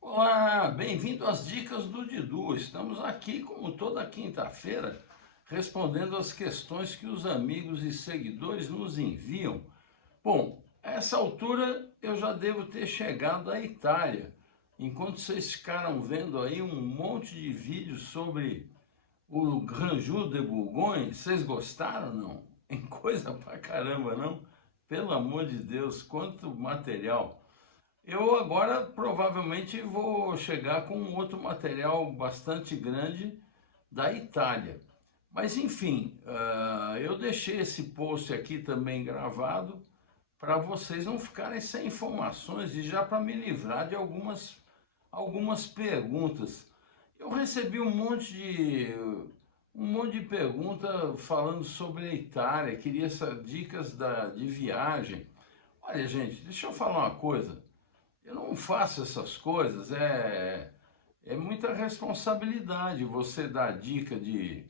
Olá, bem-vindo às dicas do Didu. Estamos aqui, como toda quinta-feira, respondendo as questões que os amigos e seguidores nos enviam. Bom, a essa altura eu já devo ter chegado à Itália. Enquanto vocês ficaram vendo aí um monte de vídeos sobre o Grand Jus de Bourgogne, vocês gostaram, não? Tem coisa pra caramba, não? Pelo amor de Deus, quanto material! Eu agora provavelmente vou chegar com um outro material bastante grande da Itália. Mas enfim, eu deixei esse post aqui também gravado para vocês não ficarem sem informações e já para me livrar de algumas perguntas. Eu recebi um monte de pergunta falando sobre a Itália, queria dicas de viagem. Olha, gente, deixa eu falar uma coisa. Eu não faço essas coisas, é muita responsabilidade você dar dica de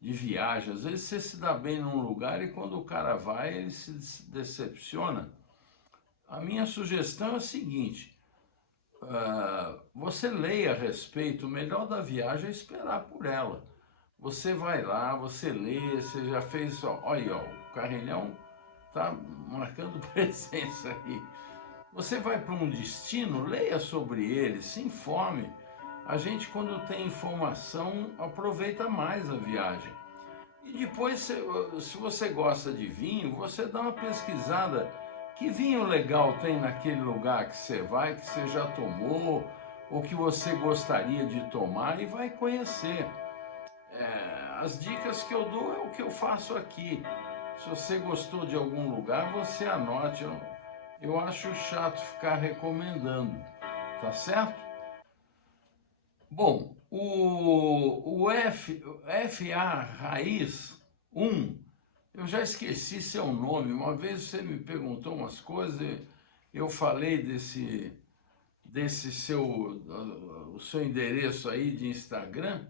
viagem. Às vezes você se dá bem num lugar e quando o cara vai, ele se decepciona. A minha sugestão é a seguinte, você leia a respeito, o melhor da viagem é esperar por ela. Você vai lá, você lê, você já fez, olha, o Carrilhão tá marcando presença aí. Você vai para um destino, leia sobre ele, se informe. A gente, quando tem informação, aproveita mais a viagem. E depois, se você gosta de vinho, você dá uma pesquisada. Que vinho legal tem naquele lugar que você vai, que você já tomou, ou que você gostaria de tomar e vai conhecer. As dicas que eu dou é o que eu faço aqui. Se você gostou de algum lugar, você anote. Eu acho chato ficar recomendando, tá certo? Bom, o FA Raiz 1, eu já esqueci seu nome. Uma vez você me perguntou umas coisas, eu falei desse o seu endereço aí de Instagram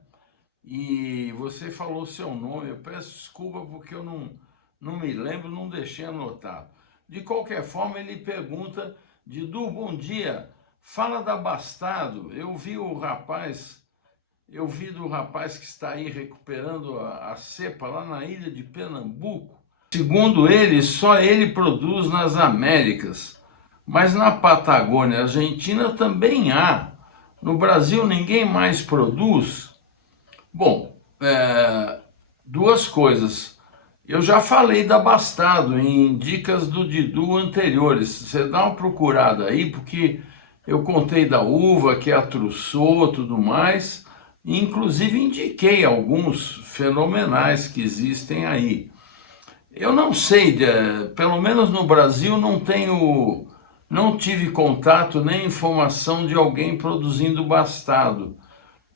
e você falou seu nome. Eu peço desculpa porque eu não me lembro, não deixei anotado. De qualquer forma, ele pergunta, Didu, bom dia, fala da Bastardo. Eu vi do rapaz que está aí recuperando a cepa lá na ilha de Pernambuco. Segundo ele, só ele produz nas Américas, mas na Patagônia Argentina também há. No Brasil ninguém mais produz. Bom, duas coisas. Eu já falei da Bastardo em dicas do Didu anteriores. Você dá uma procurada aí, porque eu contei da uva, que é a Trousseau, tudo mais. E inclusive indiquei alguns fenomenais que existem aí. Eu não sei, pelo menos no Brasil não tive contato nem informação de alguém produzindo Bastardo.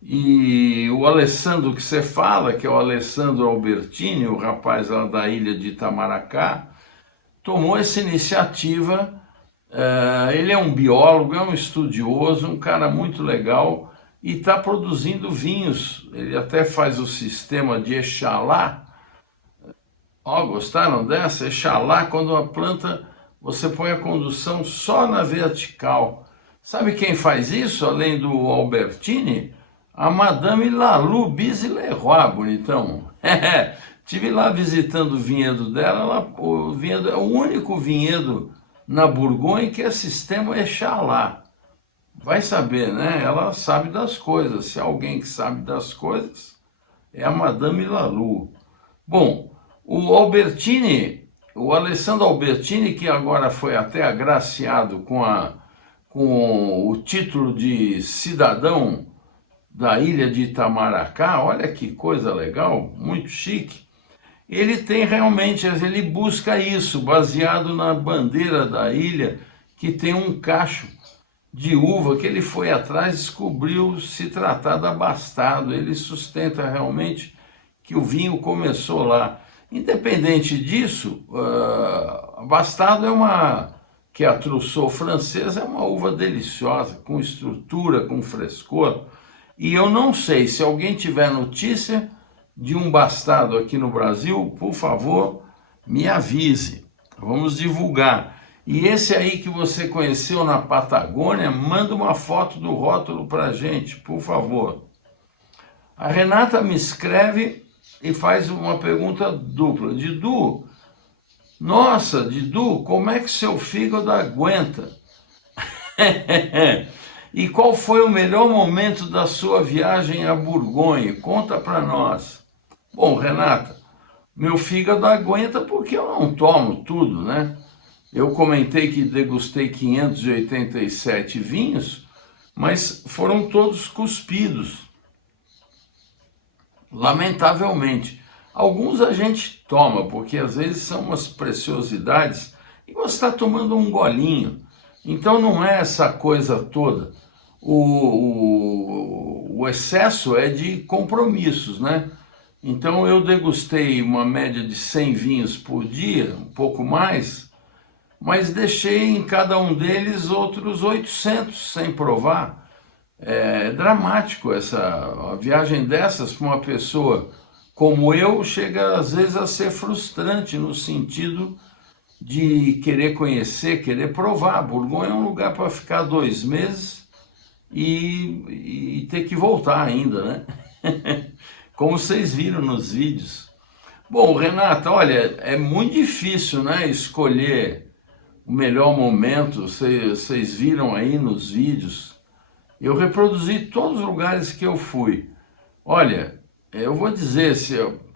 E o Alessandro que você fala, que é o Alessandro Albertini, o rapaz lá da ilha de Itamaracá, tomou essa iniciativa. Ele é um biólogo, é um estudioso, um cara muito legal e está produzindo vinhos. Ele até faz o sistema de Exalá. Gostaram dessa? Exalá, quando a planta, você põe a condução só na vertical. Sabe quem faz isso, além do Albertini? A Madame Lalou Bizi-Leroy, bonitão. Estive lá visitando o vinhedo dela. O vinhedo é o único vinhedo na Bourgogne que é sistema Exalá. Vai saber, né? Ela sabe das coisas. Se alguém que sabe das coisas, é a Madame Lalou. Bom, o Alessandro Albertini, que agora foi até agraciado com o título de cidadão da ilha de Itamaracá, olha que coisa legal, muito chique. Ele ele busca isso, baseado na bandeira da ilha, que tem um cacho de uva que ele foi atrás e descobriu se tratar da Bastardo. Ele sustenta realmente que o vinho começou lá. Independente disso, a Bastardo que a Trousseau francesa, é uma uva deliciosa, com estrutura, com frescor. E eu não sei, se alguém tiver notícia de um Bastardo aqui no Brasil, por favor, me avise. Vamos divulgar. E esse aí que você conheceu na Patagônia, manda uma foto do rótulo para a gente, por favor. A Renata me escreve e faz uma pergunta dupla. Didu, nossa, Didu, como é que seu fígado aguenta? E qual foi o melhor momento da sua viagem a Borgonha? Conta para nós. Bom, Renata, meu fígado aguenta porque eu não tomo tudo, né? Eu comentei que degustei 587 vinhos, mas foram todos cuspidos. Lamentavelmente. Alguns a gente toma, porque às vezes são umas preciosidades e você está tomando um golinho. Então não é essa coisa toda. O excesso é de compromissos, né? Então eu degustei uma média de 100 vinhos por dia, um pouco mais, mas deixei em cada um deles outros 800 sem provar. É dramático a viagem dessas para uma pessoa como eu, chega às vezes a ser frustrante no sentido de querer conhecer, querer provar. Borgonha é um lugar para ficar 2 meses e ter que voltar ainda, né? Como vocês viram nos vídeos. Bom, Renata, olha, é muito difícil, né, escolher o melhor momento. Vocês viram aí nos vídeos. Eu reproduzi todos os lugares que eu fui. Olha, eu vou dizer,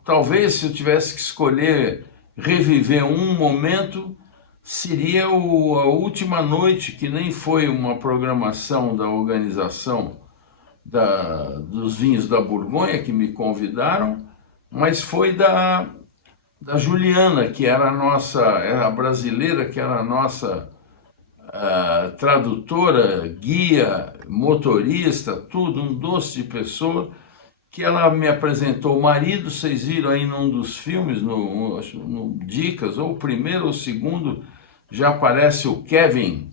talvez se eu tivesse que escolher reviver um momento, seria a última noite, que nem foi uma programação da organização dos vinhos da Borgonha, que me convidaram, mas foi da Juliana, que era a brasileira, que era a nossa tradutora, guia, motorista, tudo, um doce de pessoa, que ela me apresentou o marido. Vocês viram aí num dos filmes, no Dicas, ou o primeiro ou o segundo, já aparece o Kevin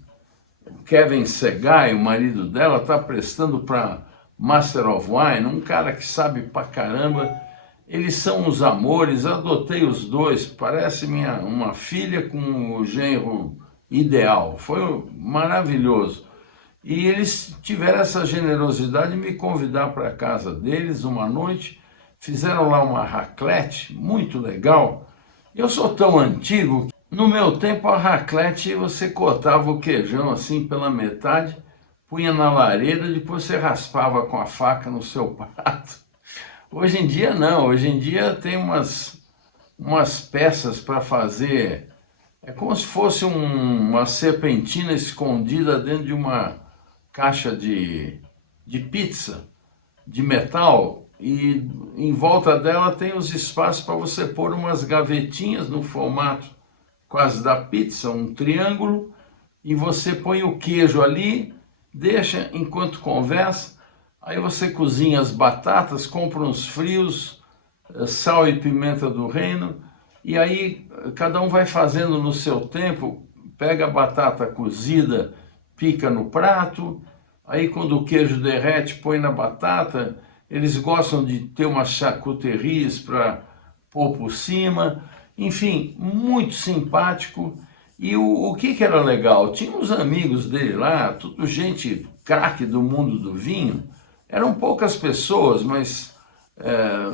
Segai, o marido dela, está prestando para Master of Wine, um cara que sabe pra caramba. Eles são os amores, adotei os dois, parece uma filha com o genro ideal, foi maravilhoso. E eles tiveram essa generosidade de me convidar para a casa deles uma noite, fizeram lá uma raclette, muito legal. Eu sou tão antigo, no meu tempo a raclette você cortava o queijão assim pela metade, punha na lareira, depois você raspava com a faca no seu prato. Hoje em dia não, hoje em dia tem umas peças para fazer, é como se fosse uma serpentina escondida dentro de uma caixa de pizza, de metal, e em volta dela tem os espaços para você pôr umas gavetinhas no formato quase da pizza, um triângulo, e você põe o queijo ali, deixa enquanto conversa, aí você cozinha as batatas, compra uns frios, sal e pimenta do reino, e aí cada um vai fazendo no seu tempo, pega a batata cozida, pica no prato, aí quando o queijo derrete, põe na batata. Eles gostam de ter umas charcuterias para pôr por cima, enfim, muito simpático. E o que era legal? Tinha uns amigos dele lá, tudo gente craque do mundo do vinho, eram poucas pessoas, mas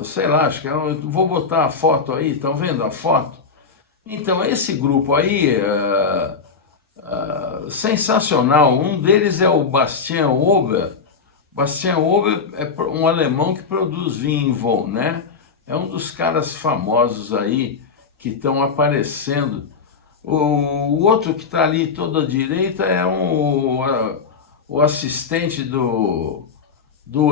sei lá, acho que vou botar a foto aí, estão vendo a foto? Então esse grupo aí, sensacional. Um deles é o Bastian Ober. Bastian Ober é um alemão que produz vinho em Vaux, né? É um dos caras famosos aí que estão aparecendo. O outro que está ali toda à direita é o assistente do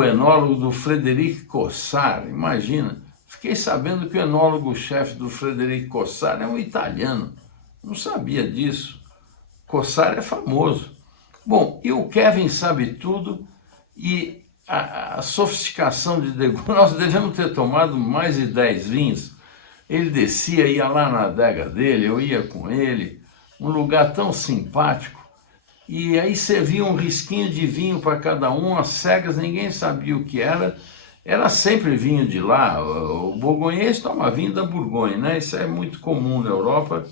enólogo do Frederic Cossar. Imagina, fiquei sabendo que o enólogo-chefe do Frederic Cossar é um italiano. Não sabia disso. Cossar é famoso. Bom, e o Kevin sabe tudo, e a sofisticação de degustação. Nós devemos ter tomado mais de 10 vinhos. Ele descia, ia lá na adega dele, eu ia com ele, um lugar tão simpático. E aí servia um risquinho de vinho para cada um, às cegas, ninguém sabia o que era. Era sempre vinho de lá. O borgonhês toma vinho da Borgonha, né? Isso é muito comum na Europa.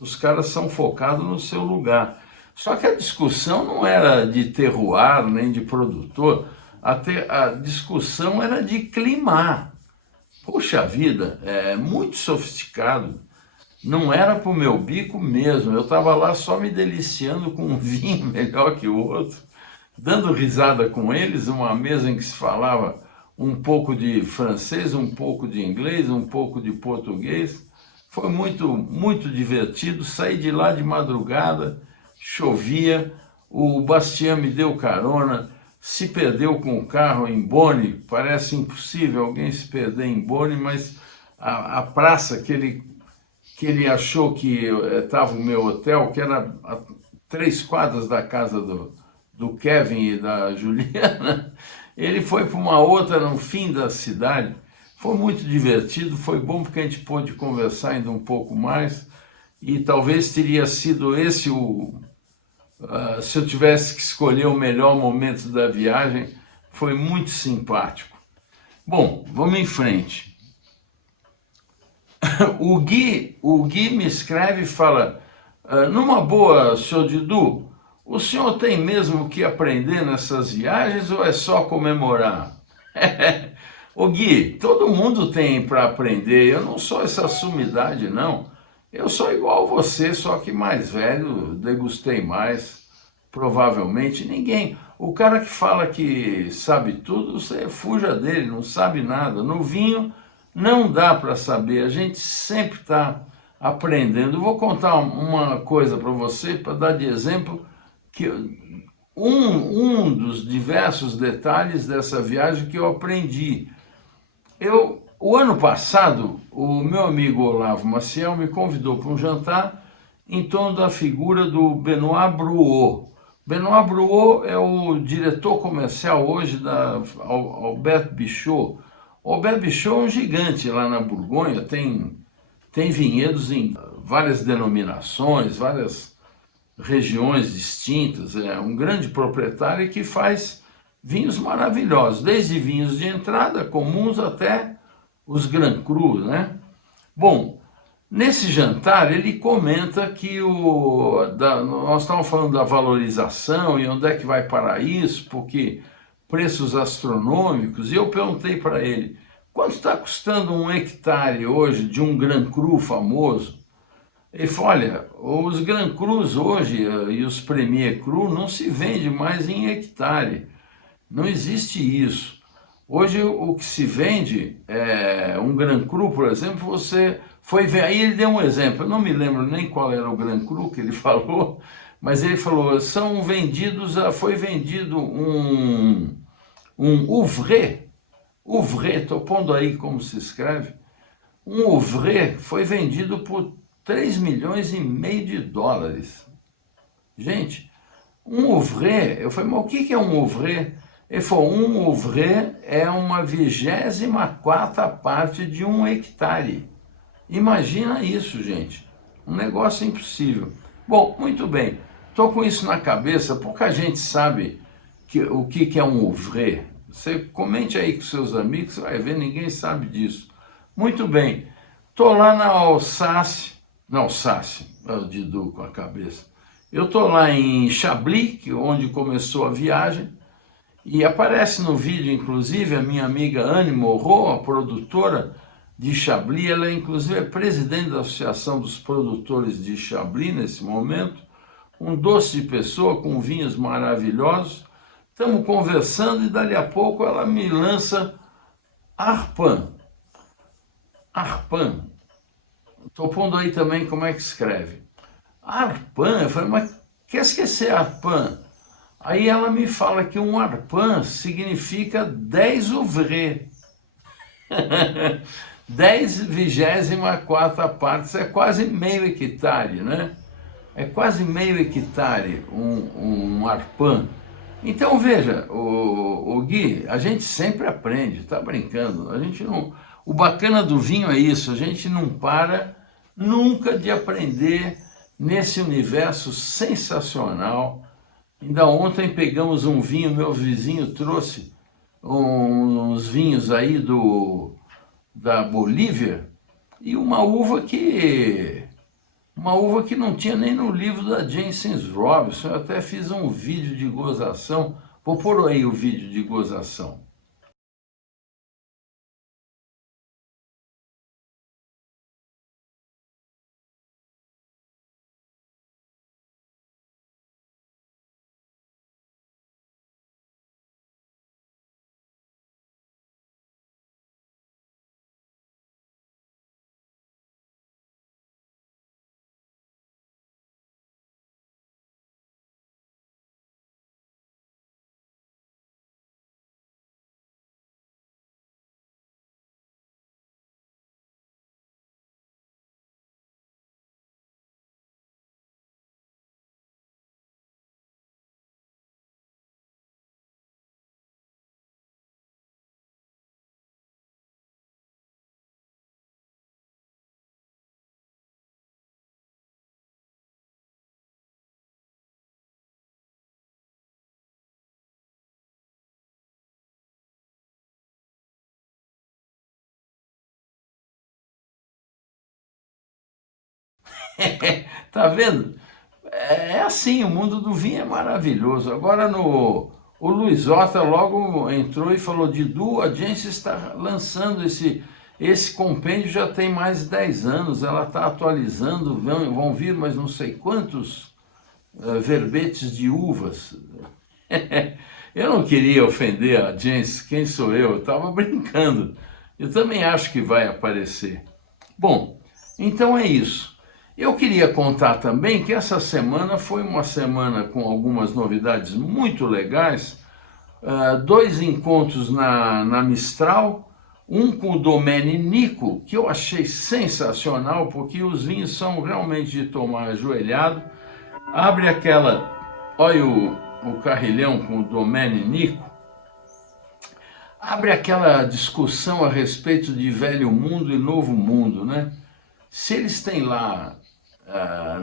Os caras são focados no seu lugar. Só que a discussão não era de terroir, nem de produtor, a discussão era de climar. Puxa vida, é muito sofisticado. Não era para o meu bico mesmo. Eu estava lá só me deliciando com um vinho melhor que o outro, dando risada com eles, uma mesa em que se falava um pouco de francês, um pouco de inglês, um pouco de português. Foi muito, muito divertido. Saí de lá de madrugada, chovia, o Bastian me deu carona, se perdeu com o carro em Bonn. Parece impossível alguém se perder em Bonn, mas a praça que ele achou que estava o meu hotel, que era a 3 quadras da casa do Kevin e da Juliana, ele foi para uma outra no fim da cidade. Foi muito divertido, foi bom porque a gente pôde conversar ainda um pouco mais, e talvez teria sido esse se eu tivesse que escolher o melhor momento da viagem. Foi muito simpático. Bom, vamos em frente. O Gui me escreve e fala: numa boa, senhor Didu, o senhor tem mesmo que aprender nessas viagens ou é só comemorar? Ô Gui, todo mundo tem para aprender. Eu não sou essa sumidade, não. Eu sou igual a você, só que mais velho, degustei mais, provavelmente. Ninguém. O cara que fala que sabe tudo, você fuja dele, não sabe nada. No vinho não dá para saber, a gente sempre está aprendendo. Eu vou contar uma coisa para você, para dar de exemplo, que um dos diversos detalhes dessa viagem que eu aprendi. O ano passado, o meu amigo Olavo Maciel me convidou para um jantar em torno da figura do Benoît Bruot. Benoît Bruot é o diretor comercial hoje da Albert Bichot. O Albert Bichot é um gigante lá na Borgonha, tem vinhedos em várias denominações, várias regiões distintas. É um grande proprietário que faz vinhos maravilhosos, desde vinhos de entrada comuns até os Grand Cru, né? Bom, nesse jantar ele comenta que nós estávamos falando da valorização e onde é que vai parar isso, porque preços astronômicos, e eu perguntei para ele: quanto está custando um hectare hoje de um Grand Cru famoso? Ele falou: olha, os Grand Crus hoje e os Premier Cru não se vende mais em hectare. Não existe isso. Hoje o que se vende é um Grand Cru, por exemplo, você foi ver, aí ele deu um exemplo, eu não me lembro nem qual era o Grand Cru que ele falou, mas ele falou, foi vendido um Ouvray, estou pondo aí como se escreve, um Ouvray foi vendido por 3,5 milhões de dólares. Gente, um Ouvray, eu falei, mas o que é um Ouvray? Ele falou, um Ouvray é uma 24ª parte de um hectare. Imagina isso, gente. Um negócio impossível. Bom, muito bem. Estou com isso na cabeça, pouca gente sabe o que é um Ouvray. Você comente aí com seus amigos, você vai ver, ninguém sabe disso. Muito bem. Estou lá na Alsácia, o Didu com a cabeça. Eu estou lá em Chablis, onde começou a viagem, e aparece no vídeo, inclusive, a minha amiga Anne Morro, a produtora de Chablis. Ela, inclusive, é presidente da Associação dos Produtores de Chablis nesse momento. Um doce de pessoa, com vinhos maravilhosos. Estamos conversando e, dali a pouco, ela me lança Arpan. Estou pondo aí também como é que escreve. Arpan, eu falei, mas quer esquecer Arpan? Aí ela me fala que um Arpan significa 10 ouvrais. 10/24 partes, é quase meio hectare, né? É quase meio hectare um Arpan. Então veja, o Gui, a gente sempre aprende, tá brincando. A gente não. O bacana do vinho é isso, a gente não para nunca de aprender nesse universo sensacional. Ainda ontem pegamos um vinho, meu vizinho trouxe uns vinhos aí da Bolívia, e uma uva uma uva que não tinha nem no livro da Jancis Robinson. Eu até fiz um vídeo de gozação. Vou pôr aí o vídeo de gozação. Tá vendo? É assim, o mundo do vinho é maravilhoso. Agora o Luiz Horta logo entrou e falou: Didu, a Jancis está lançando esse compêndio, já tem mais de 10 anos, ela está atualizando, vão vir mais não sei quantos verbetes de uvas. Eu não queria ofender a Jancis, quem sou eu? Eu estava brincando. Eu também acho que vai aparecer. Bom, então é isso. Eu queria contar também que essa semana foi uma semana com algumas novidades muito legais. 2 encontros na Mistral, um com o Domene Nico, que eu achei sensacional, porque os vinhos são realmente de tomar ajoelhado. Abre aquela... Olha o carrilhão com o Domene Nico. Abre aquela discussão a respeito de velho mundo e novo mundo, né? Se eles têm lá,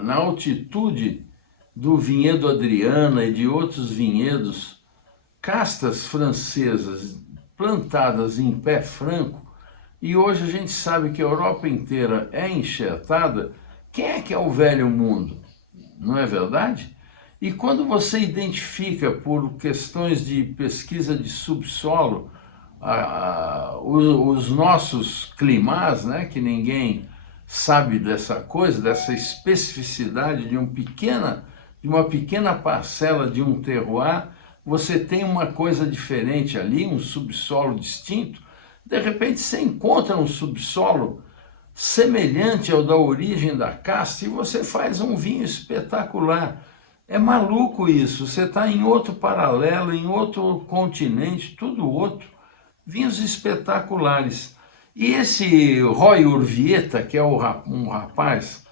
na altitude do vinhedo Adriana e de outros vinhedos, castas francesas plantadas em pé franco, e hoje a gente sabe que a Europa inteira é enxertada, quem é que é o velho mundo? Não é verdade? E quando você identifica por questões de pesquisa de subsolo, os nossos climas, né, que ninguém sabe dessa coisa, dessa especificidade de uma pequena parcela de um terroir, você tem uma coisa diferente ali, um subsolo distinto. De repente você encontra um subsolo semelhante ao da origem da casta e você faz um vinho espetacular. É maluco isso, você está em outro paralelo, em outro continente, tudo outro. Vinhos espetaculares. E esse Roy Urvieta, que é um rapaz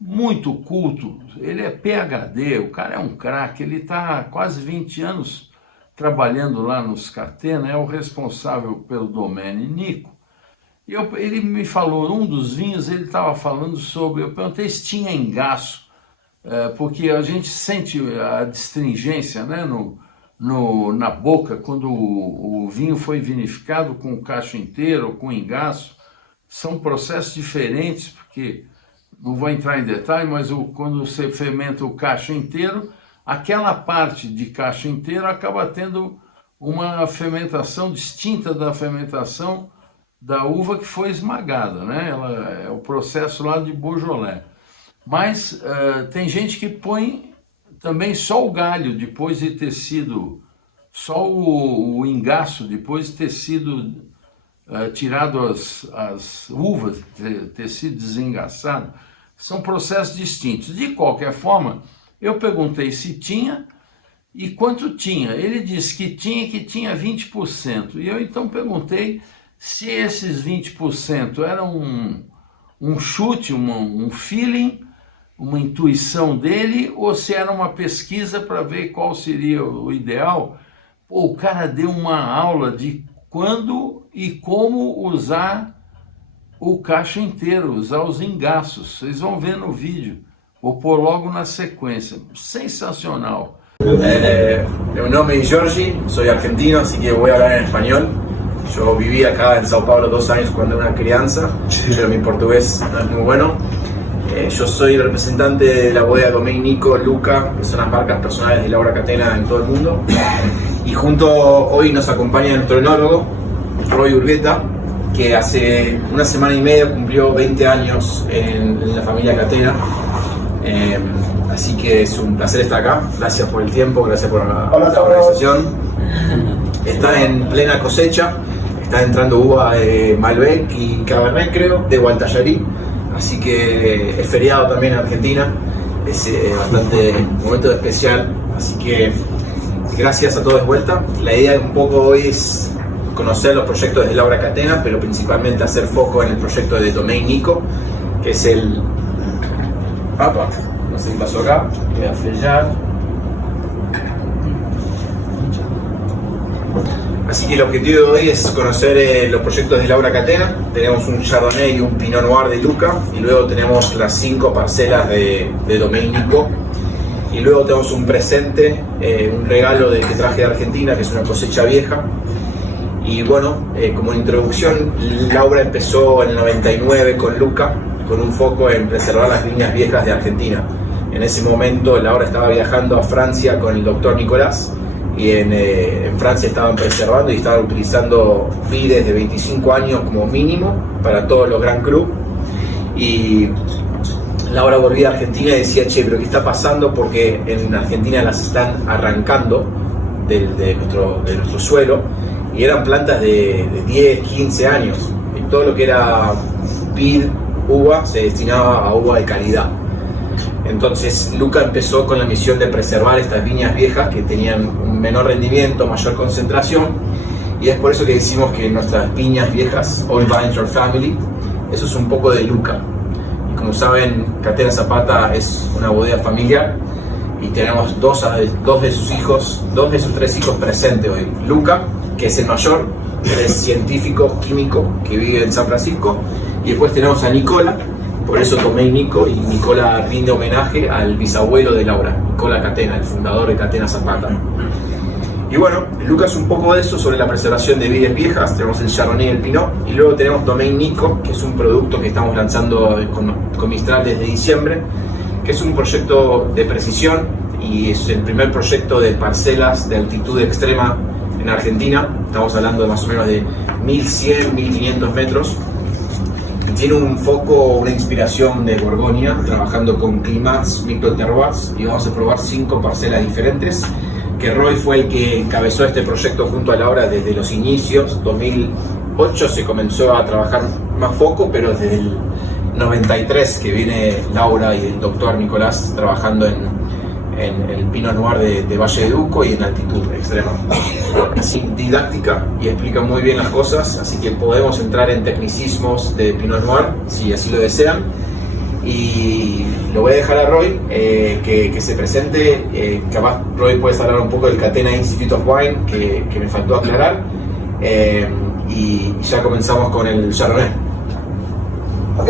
muito culto, ele é PhD, o cara é um craque, ele está há quase 20 anos trabalhando lá no Scatena, é o responsável pelo Domene Nico. E ele me falou, um dos vinhos, ele estava falando sobre, eu perguntei se tinha engaço, porque a gente sente a astringência, né, na boca, quando o vinho foi vinificado com o cacho inteiro ou com engaço. São processos diferentes, porque não vou entrar em detalhe, mas quando você fermenta o cacho inteiro, aquela parte de cacho inteiro acaba tendo uma fermentação distinta da fermentação da uva que foi esmagada, né? Ela é o processo lá de Beaujolais. Mas tem gente que põe também só o galho, depois de ter sido, só o engaço, depois de ter sido tirado as uvas, ter sido desengaçado. São processos distintos. De qualquer forma, eu perguntei se tinha e quanto tinha. Ele disse que tinha 20%. E eu então perguntei se esses 20% eram um chute, um feeling, uma intuição dele, ou se era uma pesquisa para ver qual seria o ideal. Pô, o cara deu uma aula de quando e como usar o cacho inteiro, usar os engaços. Vocês vão ver no vídeo. Vou pôr logo na sequência. Sensacional. Mi nombre es Giorgi, soy argentino, así que voy a hablar en español. Yo viví acá en Sao Paulo 2 años cuando era una crianza, pero mi portugués no es muy bueno. Yo soy representante de la bodega Domain Nico, Luca, que son las marcas personales de Laura Catena en todo el mundo. Y junto hoy nos acompaña nuestro enólogo, Roy Urbieta, que hace una semana y media cumplió 20 años en la familia Catena. Así que es un placer estar acá. Gracias por el tiempo, gracias por la organización. Está en plena cosecha, está entrando uva de Malbec y Cabernet, creo, de Gualtallarí. Así que es feriado también en Argentina, es bastante momento especial. Así que gracias a todos de vuelta. La idea un poco hoy es conocer los proyectos de Laura Catena, pero principalmente hacer foco en el proyecto de Domain Nico, que es el... no sé qué pasó acá, voy a sellar. Así que el objetivo de hoy es conocer los proyectos de Laura Catena. Tenemos un Chardonnay y un Pinot Noir de Luca, y luego tenemos las 5 parcelas de Domain Nico. Y luego tenemos un presente, un regalo que traje de Argentina, que es una cosecha vieja. Y bueno, como introducción, Laura empezó en el 99 con Luca, con un foco en preservar las viñas viejas de Argentina. En ese momento Laura estaba viajando a Francia con el doctor Nicolás, y en Francia estaban preservando y estaban utilizando vides de 25 años como mínimo para todos los Grand Cru. Y Laura volvía a Argentina y decía, che, pero ¿qué está pasando? Porque en Argentina las están arrancando de nuestro suelo, y eran plantas de 10, 15 años. Y todo lo que era vid, uva, se destinaba a uva de calidad. Entonces Luca empezó con la misión de preservar estas viñas viejas que tenían un menor rendimiento, mayor concentración, y es por eso que decimos que nuestras viñas viejas, All Vines Your Family, eso es un poco de Luca. Y como saben, Catena Zapata es una bodega familiar, y tenemos dos de sus 3 hijos presentes hoy. Luca, que es el mayor, él es científico químico que vive en San Francisco, y después tenemos a Nicola. Por eso Domain Nico, y Nicola rinde homenaje al bisabuelo de Laura, Nicola Catena, el fundador de Catena Zapata. Y bueno, Luca es un poco de eso, sobre la preservación de vides viejas. Tenemos el Chardonnay y el Pinot, y luego tenemos Domain Nico, que es un producto que estamos lanzando con Mistral desde diciembre, que es un proyecto de precisión, y es el primer proyecto de parcelas de altitud extrema en Argentina. Estamos hablando de más o menos de 1100, 1500 metros. Tiene un foco, una inspiración de Borgoña, trabajando con climats, microterroirs, y vamos a probar 5 parcelas diferentes, que Roy fue el que encabezó este proyecto junto a Laura desde los inicios. 2008 se comenzó a trabajar más foco, pero desde el 93 que viene Laura y el doctor Nicolás trabajando en el Pinot Noir de Valle de Duco y en altitud extrema. Es didáctica y explica muy bien las cosas, así que podemos entrar en tecnicismos de Pinot Noir si así lo desean. Y lo voy a dejar a Roy que se presente. Capaz Roy puedes hablar un poco del Catena Institute of Wine que me faltó aclarar, y ya comenzamos con el Chardonnay. Ok,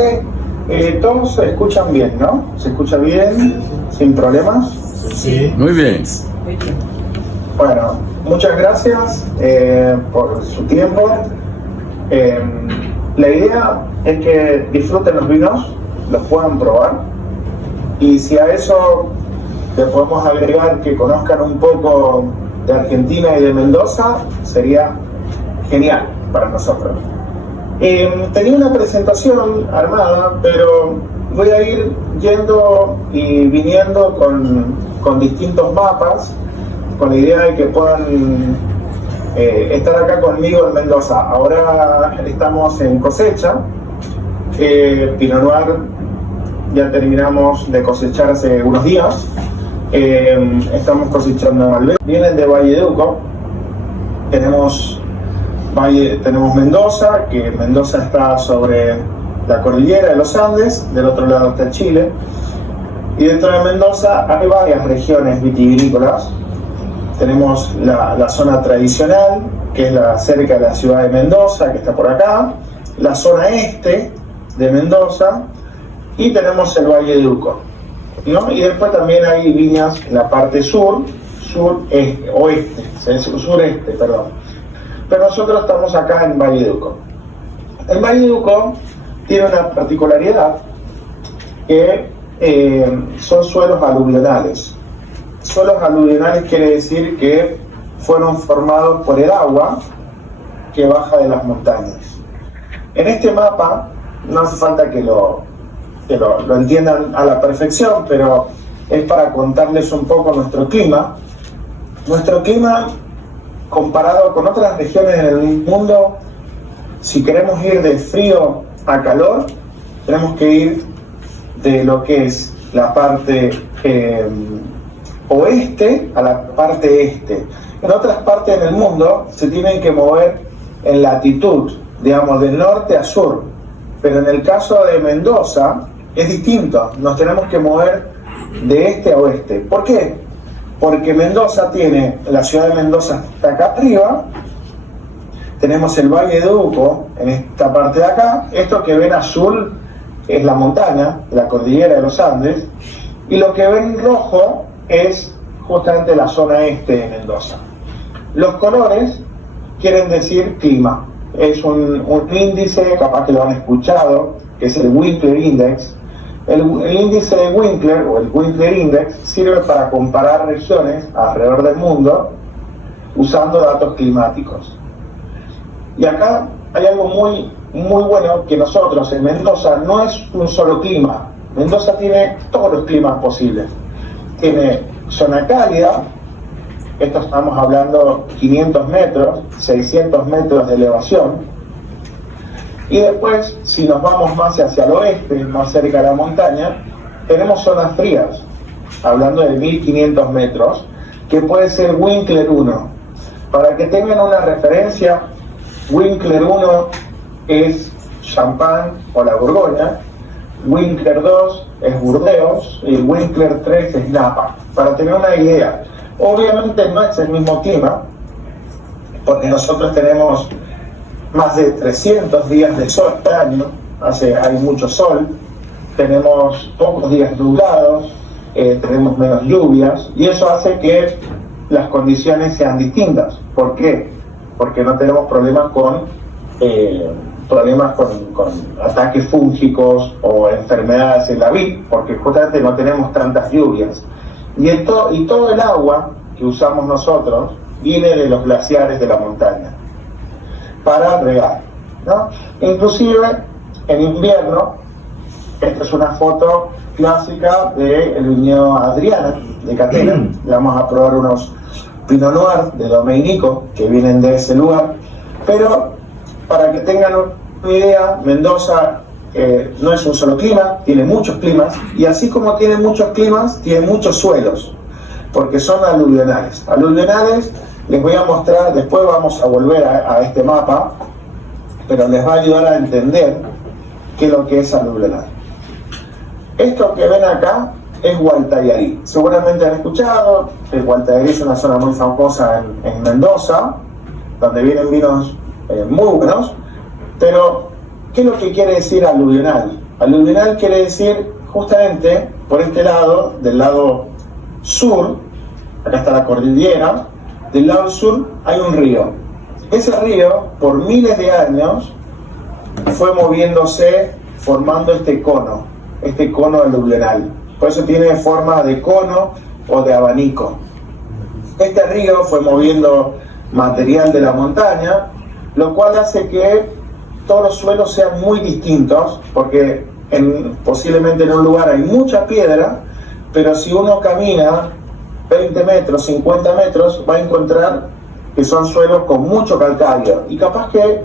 todos se escuchan bien, ¿no? ¿Se escucha bien? ¿Sin problemas? Sí. Muy bien. Bueno, muchas gracias por su tiempo. La idea es que disfruten los vinos, los puedan probar, y si a eso le podemos agregar que conozcan un poco de Argentina y de Mendoza, sería genial para nosotros. Tenía una presentación armada, pero voy a ir yendo y viniendo con distintos mapas, con la idea de que puedan estar acá conmigo en Mendoza. Ahora estamos en cosecha. Pinot Noir ya terminamos de cosechar hace unos días. Estamos cosechando Malbec. Vienen de Valle de Duco. Tenemos Mendoza, que Mendoza está sobre la cordillera de los Andes, del otro lado está Chile, y dentro de Mendoza hay varias regiones vitivinícolas. Tenemos la zona tradicional, que es cerca de la ciudad de Mendoza, que está por acá, la zona este de Mendoza, y tenemos el Valle de Duco, ¿no? Y después también hay viñas en la parte sureste, perdón. Pero nosotros estamos acá en Valle de Duco. El Valle de Duco tiene una particularidad, que son suelos aluvionales. Suelos aluvionales quiere decir que fueron formados por el agua que baja de las montañas. En este mapa, no hace falta que lo entiendan a la perfección, pero es para contarles un poco nuestro clima. Nuestro clima, comparado con otras regiones en el mundo, si queremos ir de frío a calor, tenemos que ir de lo que es la parte oeste a la parte este. En otras partes del mundo se tienen que mover en latitud, digamos, de norte a sur, pero en el caso de Mendoza es distinto, nos tenemos que mover de este a oeste. ¿Por qué? Porque Mendoza tiene, la ciudad de Mendoza está acá arriba, tenemos el Valle de Uco en esta parte de acá, esto que ven azul es la montaña, la cordillera de los Andes, y lo que ven rojo es justamente la zona este de Mendoza. Los colores quieren decir clima, es un índice, capaz que lo han escuchado, que es el Winkler Index. El índice de Winkler, o el Winkler Index, sirve para comparar regiones alrededor del mundo usando datos climáticos. Y acá hay algo muy bueno, que nosotros en Mendoza no es un solo clima. Mendoza tiene todos los climas posibles. Tiene zona cálida, esto estamos hablando 500 metros, 600 metros de elevación. Y después, si nos vamos más hacia el oeste, más cerca de la montaña, tenemos zonas frías, hablando de 1500 metros, que puede ser Winkler 1. Para que tengan una referencia, Winkler 1 es Champagne o la Borgoña, Winkler 2 es Burdeos y Winkler 3 es Napa, para tener una idea. Obviamente no es el mismo clima, porque nosotros tenemos más de 300 días de sol al año, hay mucho sol, tenemos pocos días nublados, tenemos menos lluvias, y eso hace que las condiciones sean distintas. ¿Por qué? Porque no tenemos problemas con ataques fúngicos o enfermedades en la vid, porque justamente no tenemos tantas lluvias. Y todo el agua que usamos nosotros viene de los glaciares de la montaña para regar, ¿no? Inclusive en invierno, esta es una foto clásica del viñedo Adriana de Catena. Le vamos a probar unos Pinot Noir de Domenico que vienen de ese lugar, pero para que tengan una idea, Mendoza no es un solo clima, tiene muchos climas, y así como tiene muchos climas, tiene muchos suelos, porque son aluvionales. Aluvionales, les voy a mostrar, después vamos a volver a este mapa, pero les va a ayudar a entender qué es lo que es aluvional. Esto que ven acá es Gualtallarí. Seguramente han escuchado, el Gualtallarí es una zona muy famosa en Mendoza, donde vienen vinos muy buenos, pero ¿qué es lo que quiere decir aluvional? Aluvional quiere decir justamente por este lado, del lado sur, acá está la cordillera, del lado sur hay un río. Ese río, por miles de años, fue moviéndose, formando este cono aluvional. Por eso tiene forma de cono o de abanico. Este río fue moviendo material de la montaña, lo cual hace que todos los suelos sean muy distintos, porque posiblemente en un lugar hay mucha piedra, pero si uno camina 20 metros, 50 metros, va a encontrar que son suelos con mucho calcáreo, y capaz que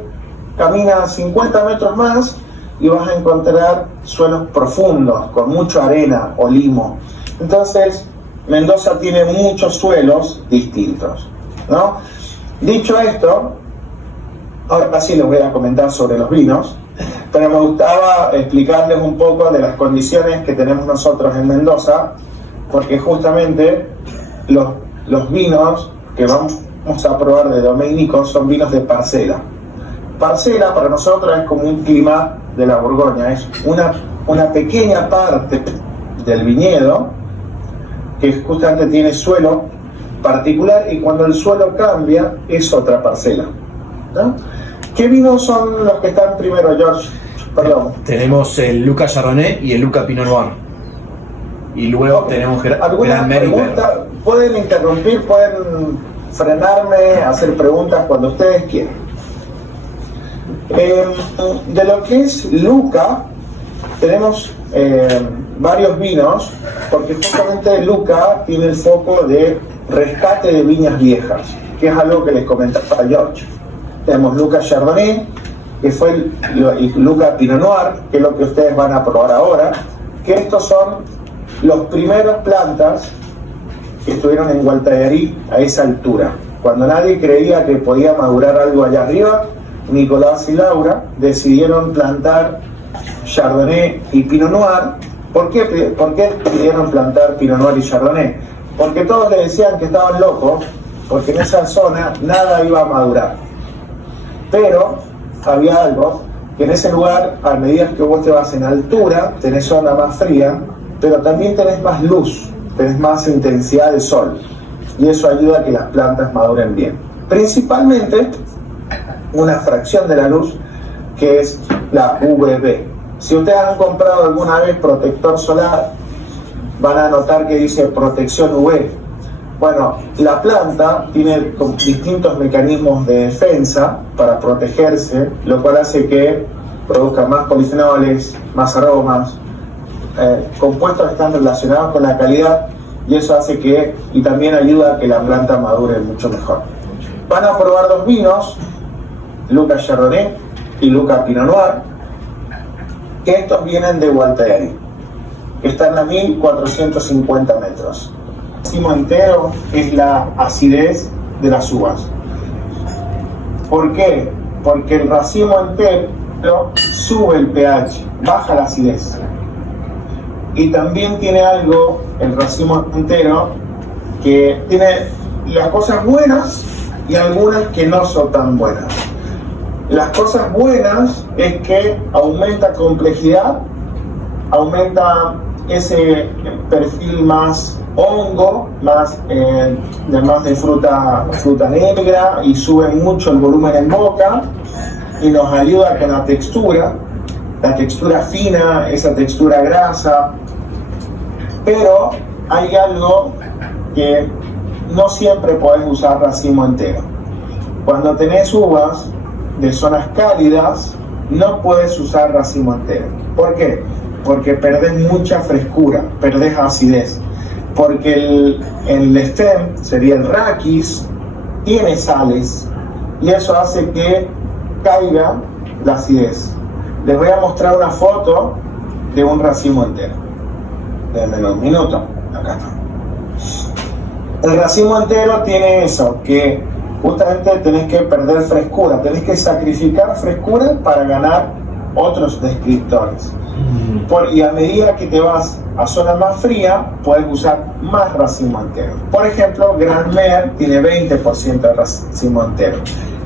camina 50 metros más y vas a encontrar suelos profundos, con mucha arena o limo. Entonces, Mendoza tiene muchos suelos distintos, ¿no? Dicho esto, ahora sí les voy a comentar sobre los vinos, pero me gustaba explicarles un poco de las condiciones que tenemos nosotros en Mendoza, porque justamente los vinos que vamos a probar de Domenico son vinos de parcela. Parcela para nosotros es como un clima de la Borgoña, es una pequeña parte del viñedo que justamente tiene suelo particular, y cuando el suelo cambia es otra parcela, ¿no? ¿Qué vinos son los que están primero, George? Perdón. Tenemos el Luca Chardonnay y el Luca Pinot Noir. Y luego tenemos ¿Alguna pregunta? Pueden interrumpir, pueden frenarme, hacer preguntas cuando ustedes quieran. De lo que es Luca, tenemos varios vinos, porque justamente Luca tiene el foco de rescate de viñas viejas, que es algo que les comentaba George. Tenemos Luca Chardonnay, que fue el Luca Pinot Noir, que es lo que ustedes van a probar ahora, que estos son los primeros plantas que estuvieron en Gualtallarí a esa altura. Cuando nadie creía que podía madurar algo allá arriba, Nicolás y Laura decidieron plantar Chardonnay y Pinot Noir. ¿Por qué decidieron plantar Pinot Noir y Chardonnay? Porque todos le decían que estaban locos, porque en esa zona nada iba a madurar. Pero había algo, que en ese lugar, a medida que vos te vas en altura, tenés zona más fría, pero también tenés más luz, tenés más intensidad de sol, y eso ayuda a que las plantas maduren bien. Principalmente una fracción de la luz, que es la UVB. Si ustedes han comprado alguna vez protector solar, van a notar que dice protección UV. Bueno, la planta tiene distintos mecanismos de defensa para protegerse, lo cual hace que produzca más polifenoles, más aromas, compuestos que están relacionados con la calidad, y eso hace que, y también ayuda a que la planta madure mucho mejor. Van a probar dos vinos, Luca Chardonnay y Luca Pinot Noir, que estos vienen de Gualtallarí, que están a 1450 metros. El racimo entero es la acidez de las uvas. ¿Por qué? Porque el racimo entero sube el pH, baja la acidez. Y también tiene algo, el racimo entero, que tiene las cosas buenas y algunas que no son tan buenas. Las cosas buenas es que aumenta complejidad, aumenta ese perfil más hongo, más de fruta negra, y sube mucho el volumen en boca y nos ayuda con la textura fina, esa textura grasa. Pero hay algo que no siempre podés usar racimo entero. Cuando tenés uvas de zonas cálidas, no puedes usar racimo entero. ¿Por qué? Porque perdés mucha frescura, perdés acidez. Porque el stem, sería el raquis, tiene sales, y eso hace que caiga la acidez. Les voy a mostrar una foto de un racimo entero. Denme un minuto, acá está. El racimo entero tiene eso, que justamente tenés que perder frescura, tenés que sacrificar frescura para ganar otros descriptores. Y a medida que te vas a zona más fría, puedes usar más racimo entero. Por ejemplo, Grand Mer tiene 20% de racimo entero.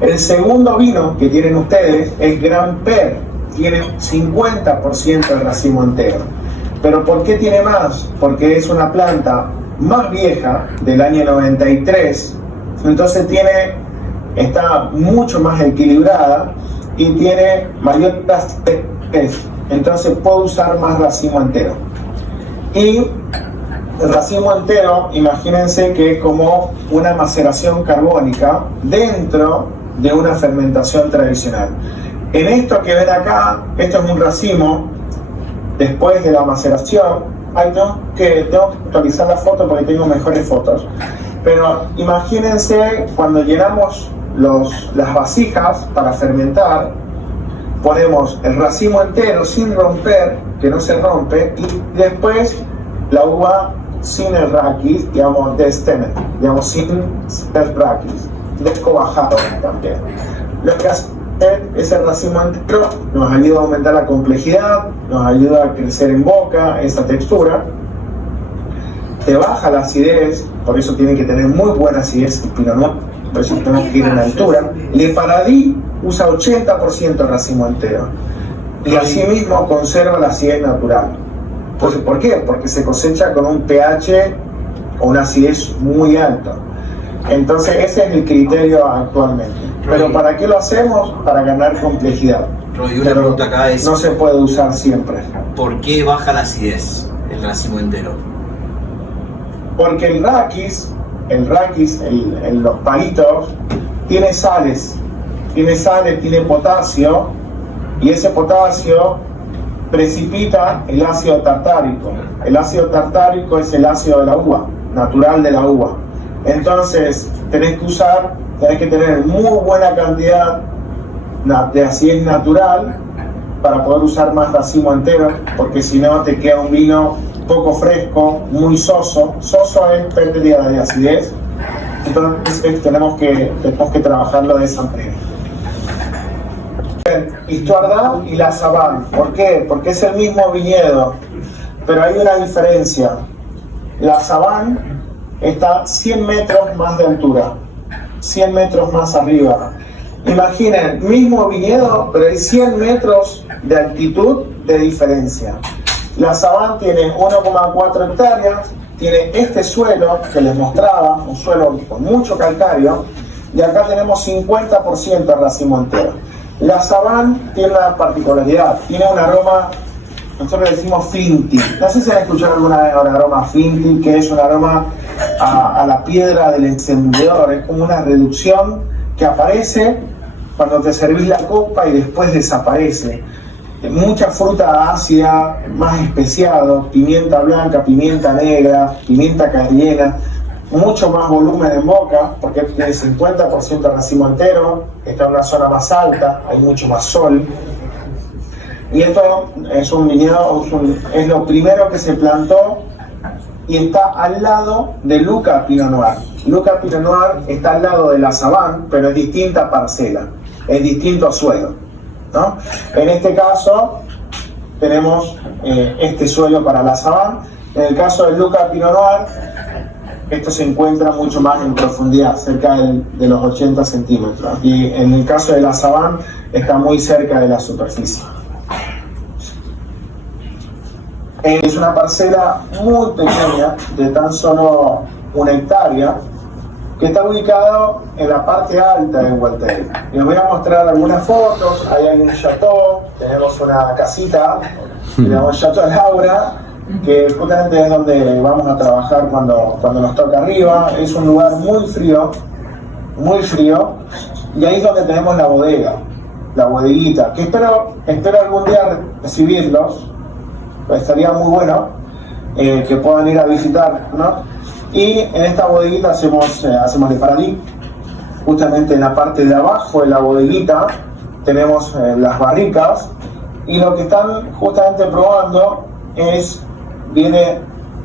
El segundo vino que tienen ustedes es Grand Per, tiene 50% de racimo entero. ¿Pero por qué tiene más? Porque es una planta más vieja, del año 93, entonces está mucho más equilibrada y tiene mayor acidez, entonces puedo usar más racimo entero. Y el racimo entero, imagínense que es como una maceración carbónica dentro de una fermentación tradicional. En esto que ven acá, esto es un racimo después de la maceración. Tengo que actualizar la foto porque tengo mejores fotos. Pero imagínense cuando llenamos las vasijas para fermentar, ponemos el racimo entero sin romper, que no se rompe, y después la uva sin el raquis, digamos, destemmen, digamos, sin el raquis, descobajado también. Lo que hace ese racimo entero nos ayuda a aumentar la complejidad, nos ayuda a crecer en boca, esa textura, te baja la acidez, por eso tiene que tener muy buena acidez el Pinot Noir, por eso tenemos que ir en altura. Le Paradis usa 80% de racimo entero y asimismo conserva la acidez natural. Entonces, ¿por qué? Porque se cosecha con un pH o una acidez muy alto. Entonces ese es el criterio actualmente. Pero ¿para qué lo hacemos? Para ganar complejidad. Roy, una pregunta acá es... No se puede usar siempre. ¿Por qué baja la acidez el racimo entero? Porque el raquis, los palitos, tiene sales, tiene potasio, y ese potasio precipita el ácido tartárico. El ácido tartárico es el ácido de la uva, natural de la uva. Entonces tenés que tener muy buena cantidad de acidez natural para poder usar más racimo entero, porque si no te queda un vino poco fresco, muy soso. Soso es pérdida de acidez. Entonces tenemos que trabajarlo de esa manera. Histoire y la Savane. ¿Por qué? Porque es el mismo viñedo, pero hay una diferencia. La Savane está 100 metros más de altura, 100 metros más arriba. Imaginen, mismo viñedo, pero hay 100 metros de altitud de diferencia. La Savane tiene 1,4 hectáreas, tiene este suelo que les mostraba, un suelo con mucho calcario, y acá tenemos 50% de racimo entero. La Savane tiene una particularidad, tiene un aroma, nosotros le decimos finti. No sé si han escuchado alguna vez el aroma finti, que es un aroma a la piedra del encendedor. Es como una reducción que aparece cuando te servís la copa y después desaparece. Mucha fruta ácida, más especiado, pimienta blanca, pimienta negra, pimienta cayena, mucho más volumen en boca, porque tiene 50% de racimo entero, está en una zona más alta, hay mucho más sol. Y esto es un viñedo, es lo primero que se plantó y está al lado de Luca Pinot Noir. Luca Pinot Noir está al lado de la Savane, pero es distinta parcela, es distinto suelo, ¿no? En este caso tenemos este suelo para la Savane. En el caso de Luca Pinot Noir, esto se encuentra mucho más en profundidad, cerca de los 80 centímetros. Y en el caso de la Savane, está muy cerca de la superficie. Es una parcela muy pequeña, de tan solo 1 hectárea, que está ubicado en la parte alta de Gualterio. Les voy a mostrar algunas fotos. Ahí hay un chateau, tenemos una casita, que le llamamos Chateau Laura, que justamente es donde vamos a trabajar cuando nos toca arriba. Es un lugar muy frío, y ahí es donde tenemos la bodega, la bodeguita, que espero algún día recibirlos. Estaría muy bueno que puedan ir a visitar, ¿no? Y en esta bodeguita hacemos Le Paradis. Justamente en la parte de abajo de la bodeguita tenemos las barricas, y lo que están justamente probando viene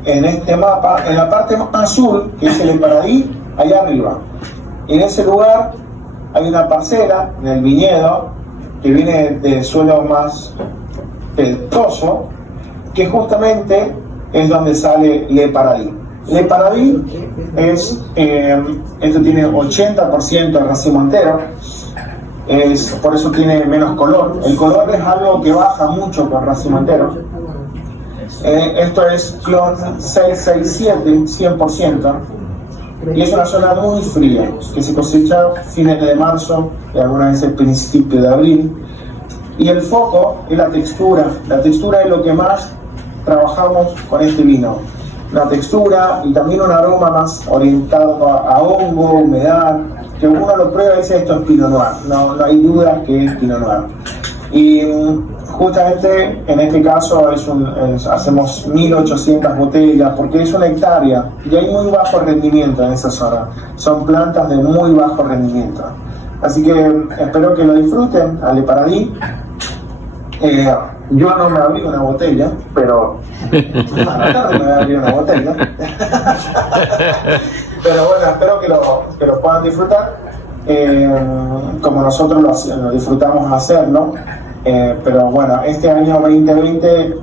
en este mapa, en la parte más azul, que es Le Paradis, allá arriba. En ese lugar hay una parcela en el viñedo que viene de suelo más pedregoso, que justamente es donde sale Le Paradis. Le Paradis esto tiene 80% de racimo entero, por eso tiene menos color. El color es algo que baja mucho con racimo entero. Esto es Clon 667, 100%, y es una zona muy fría, que se cosecha fines de marzo y algunas veces principio de abril. Y el foco es la textura. La textura es lo que más trabajamos con este vino. La textura y también un aroma más orientado a hongo, humedad, que uno lo prueba y dice esto es Pinot Noir. No hay duda que es Pinot Noir. Y justamente en este caso hacemos 1800 botellas, porque es 1 hectárea y hay muy bajo rendimiento en esa zona. Son plantas de muy bajo rendimiento. Así que espero que lo disfruten, a Le Paradis. Yo no me abrí una botella, pero a la tarde me voy a abrir una botella. Pero bueno, espero que lo puedan disfrutar, como nosotros lo disfrutamos hacerlo. Pero bueno, este año 2020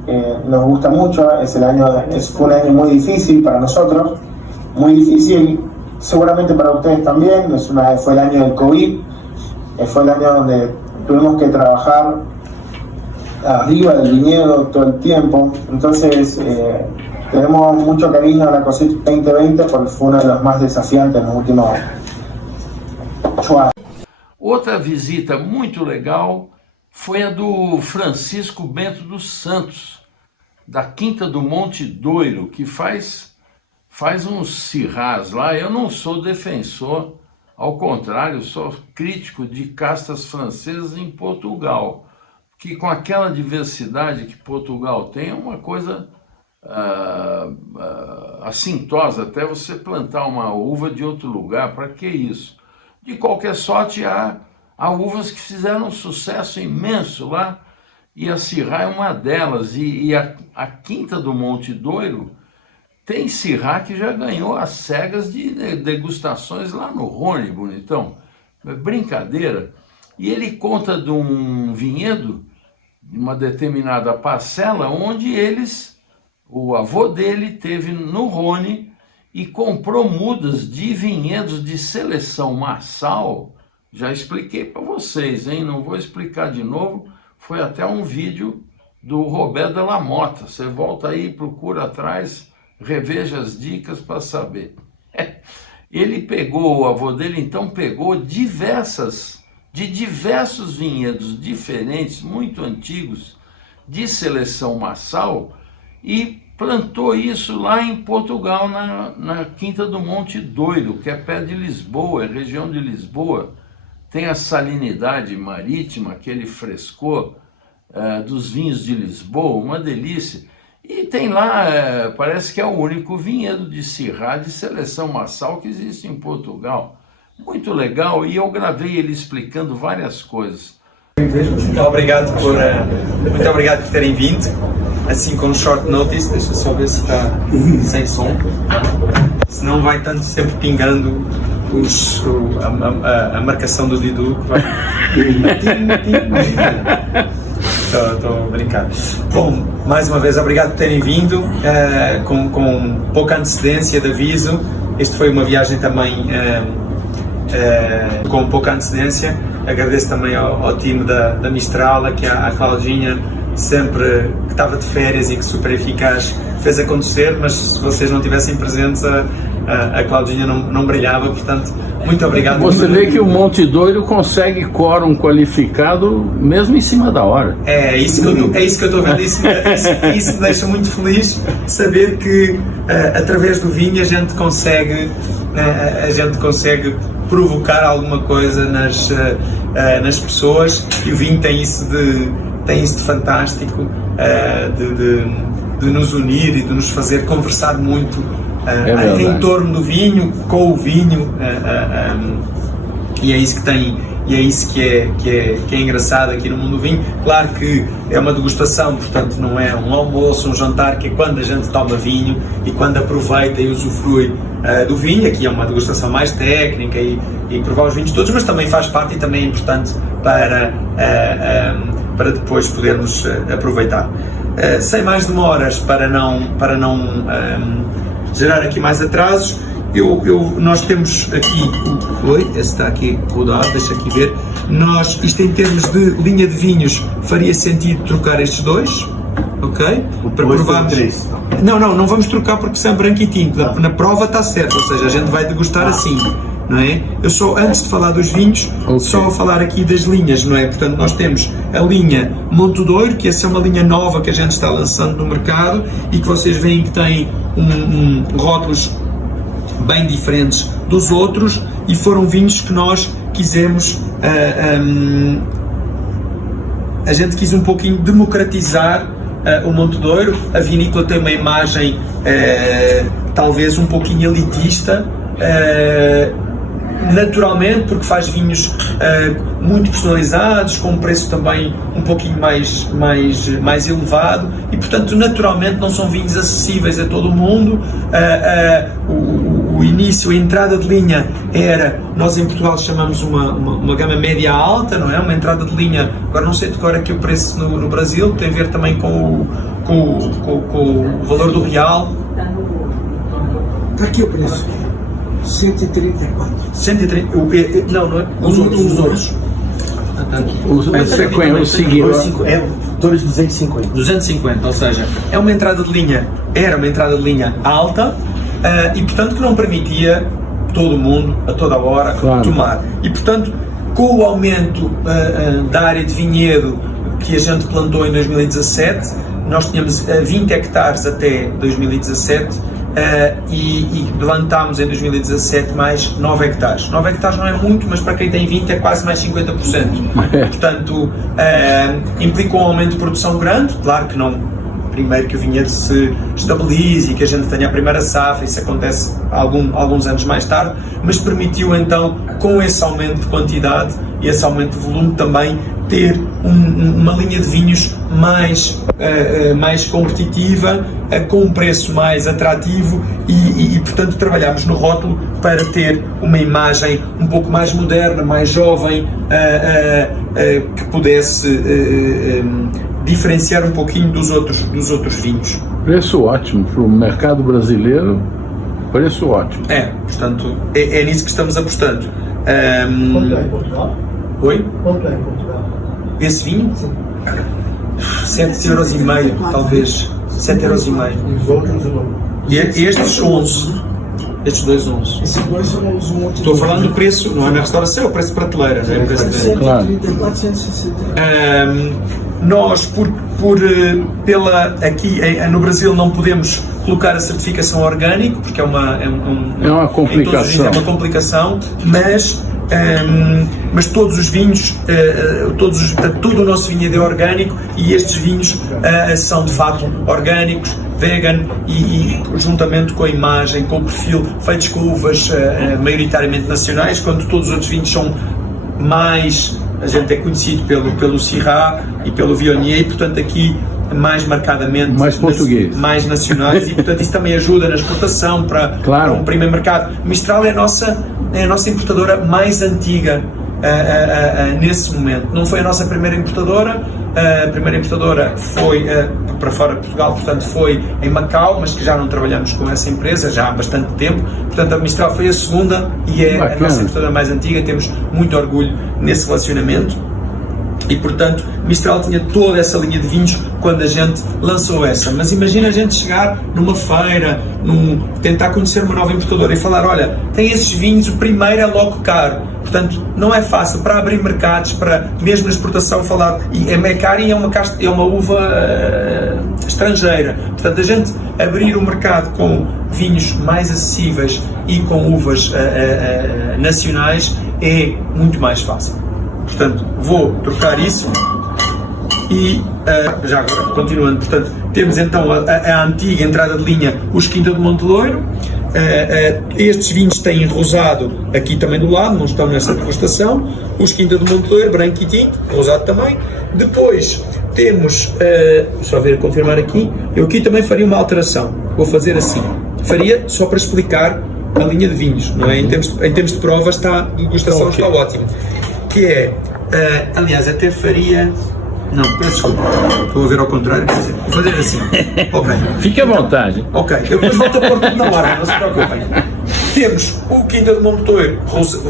nos gusta mucho, fue un año muy difícil para nosotros, muy difícil seguramente para ustedes también. Fue el año del COVID, fue el año donde tuvimos que trabajar arriba del viñedo todo el tiempo. Entonces tenemos mucho cariño a la cosecha 2020 porque fue uno de los más desafiantes en los últimos 8 años. Outra visita muito legal foi a do Francisco Bento dos Santos, da Quinta do Monte Doiro, que faz uns cirrás lá. Eu não sou defensor, ao contrário, sou crítico de castas francesas em Portugal, que com aquela diversidade que Portugal tem, é uma coisa assintosa até você plantar uma uva de outro lugar. Para que isso? De qualquer sorte, há uvas que fizeram um sucesso imenso lá, e a Syrah é uma delas. E a Quinta do Monte Doiro tem Syrah que já ganhou as cegas de degustações lá no Rhône, bonitão. É brincadeira. E ele conta de um vinhedo, de uma determinada parcela, onde o avô dele teve no Rhône e comprou mudas de vinhedos de seleção Marçal. Já expliquei para vocês, hein? Não vou explicar de novo. Foi até um vídeo do Roberto Della Motta. Você volta aí, procura atrás, reveja as dicas para saber. O avô dele então pegou de diversos vinhedos diferentes, muito antigos, de seleção Marçal, e plantou isso lá em Portugal, na Quinta do Monte Doiro, que é perto de Lisboa, é região de Lisboa. Tem a salinidade marítima, aquele frescor dos vinhos de Lisboa, uma delícia. E tem lá, parece que é o único vinhedo de Syrah de seleção Marçal que existe em Portugal. Muito legal, e eu gravei ele explicando várias coisas. Muito obrigado por terem vindo, assim com short notice. Deixa só ver se está sem som, senão vai tanto sempre pingando a marcação do Didu que vai... Estou a brincar. Bom, mais uma vez obrigado por terem vindo, com pouca antecedência de aviso. Este foi uma viagem também com pouca antecedência. Agradeço também ao time da Mistral, aqui à Claudinha, sempre que estava de férias e que super eficaz fez acontecer, mas se vocês não estivessem presentes, a Claudinha não brilhava, portanto, muito obrigado. Você vê que o Monte Doiro consegue quórum qualificado mesmo em cima da hora. É isso que eu estou vendo, isso me deixa muito feliz, saber que através do vinho a gente consegue provocar alguma coisa nas pessoas, e o vinho tem isso de fantástico, de nos unir e de nos fazer conversar muito em torno do vinho, com o vinho, e é isso que tem, e é isso que é engraçado aqui no mundo do vinho. Claro que é uma degustação, portanto não é um almoço, um jantar, que é quando a gente toma vinho e quando aproveita e usufrui do vinho. Aqui é uma degustação mais técnica e provar os vinhos todos, mas também faz parte e também é importante para depois podermos aproveitar. Sem mais demoras, para não gerar aqui mais atrasos, nós temos aqui, esse está aqui rodado, deixa aqui ver. Isto em termos de linha de vinhos, faria sentido trocar estes dois, ok? Para provarmos. Não vamos trocar porque são branco e tinto. Na prova está certo, ou seja, a gente vai degustar assim, não é? Eu só, antes de falar dos vinhos, só a falar aqui das linhas, não é? Portanto, nós temos a linha Monte Doiro, que essa é uma linha nova que a gente está lançando no mercado e que vocês veem que tem rótulos bem diferentes dos outros, e foram vinhos que nós quisemos, a gente quis um pouquinho democratizar o Monte Doiro. A vinícola tem uma imagem talvez um pouquinho elitista, naturalmente, porque faz vinhos muito personalizados, com um preço também um pouquinho mais elevado, e portanto naturalmente não são vinhos acessíveis a todo o mundo. O início, a entrada de linha era, nós em Portugal chamamos uma gama média alta, não é? Uma entrada de linha, agora não sei de cor aqui o preço no Brasil, tem a ver também com o valor do real. Está aqui o preço. 134. 130, não é? Os outros. O seguidor. É todos 250. 250, ou seja, era uma entrada de linha alta e portanto que não permitia todo mundo, a toda hora, tomar. E portanto, com o aumento da área de vinhedo que a gente plantou em 2017, nós tínhamos 20 hectares até 2017 e levantámos em 2017 mais 9 hectares. 9 hectares não é muito, mas para quem tem 20 é quase mais 50%. Portanto, implica um aumento de produção grande, claro que não. Primeiro que o vinhedo se estabilize e que a gente tenha a primeira safra, isso acontece alguns anos mais tarde, mas permitiu então, com esse aumento de quantidade e esse aumento de volume também, ter uma linha de vinhos mais competitiva, com um preço mais atrativo e portanto trabalhamos no rótulo para ter uma imagem um pouco mais moderna, mais jovem, que pudesse diferenciar um pouquinho dos outros vinhos. Preço ótimo para o mercado brasileiro, preço ótimo. Portanto, é nisso que estamos apostando. Quanto é em Portugal? Oi? Quanto é em Portugal? Esse vinho? 7,5€, talvez. 7,5€. Os outros não. E estes 11. Estes dois 11. Esses dois são os montes. Estou falando do preço, não é na restauração, é o preço de prateleira, não é? O preço de... 130, 460. Nós, aqui no Brasil, não podemos colocar a certificação orgânico, porque é uma complicação. É uma complicação, mas todos os vinhos, todo o nosso vinhedo é orgânico e estes vinhos são de facto orgânicos, vegan e juntamente com a imagem, com o perfil, feitos com uvas maioritariamente nacionais, quando todos os outros vinhos são mais, a gente é conhecido pelo Syrah e pelo Viognier, e portanto aqui mais marcadamente mais português, mais nacionais, e portanto isso também ajuda na exportação para um primeiro mercado. Mistral é a nossa importadora mais antiga nesse momento. Não foi a nossa primeira importadora, a primeira importadora foi para fora de Portugal, portanto foi em Macau, mas que já não trabalhamos com essa empresa já há bastante tempo. Portanto a Mistral foi a segunda e é a nossa importadora mais antiga, temos muito orgulho nesse relacionamento. E portanto Mistral tinha toda essa linha de vinhos quando a gente lançou essa. Mas imagina a gente chegar numa feira, tentar conhecer uma nova importadora e falar: olha, tem esses vinhos, o primeiro é logo caro. Portanto, não é fácil para abrir mercados, para mesmo na exportação falar, e é caro e é uma uva estrangeira. Portanto, a gente abrir o mercado com vinhos mais acessíveis e com uvas nacionais é muito mais fácil. Portanto, vou trocar isso e já agora, continuando, portanto, temos então a antiga entrada de linha, os Quinta do Monte Loiro. Estes vinhos têm rosado aqui também do lado, não estão nessa degustação. Os Quinta do Monte Loiro, branco e tinto, rosado também. Depois temos, só ver, confirmar aqui, eu aqui também faria uma alteração, vou fazer assim, faria só para explicar a linha de vinhos, não é? Em termos de provas, a degustação está ótimo. Que é, aliás, até faria... Não, peço desculpa, estou a ver ao contrário, vou fazer assim. Ok. Fique à vontade. Ok, eu depois volto a pôr tudo na hora, não se preocupem. Temos o Quinta do Monte Loiro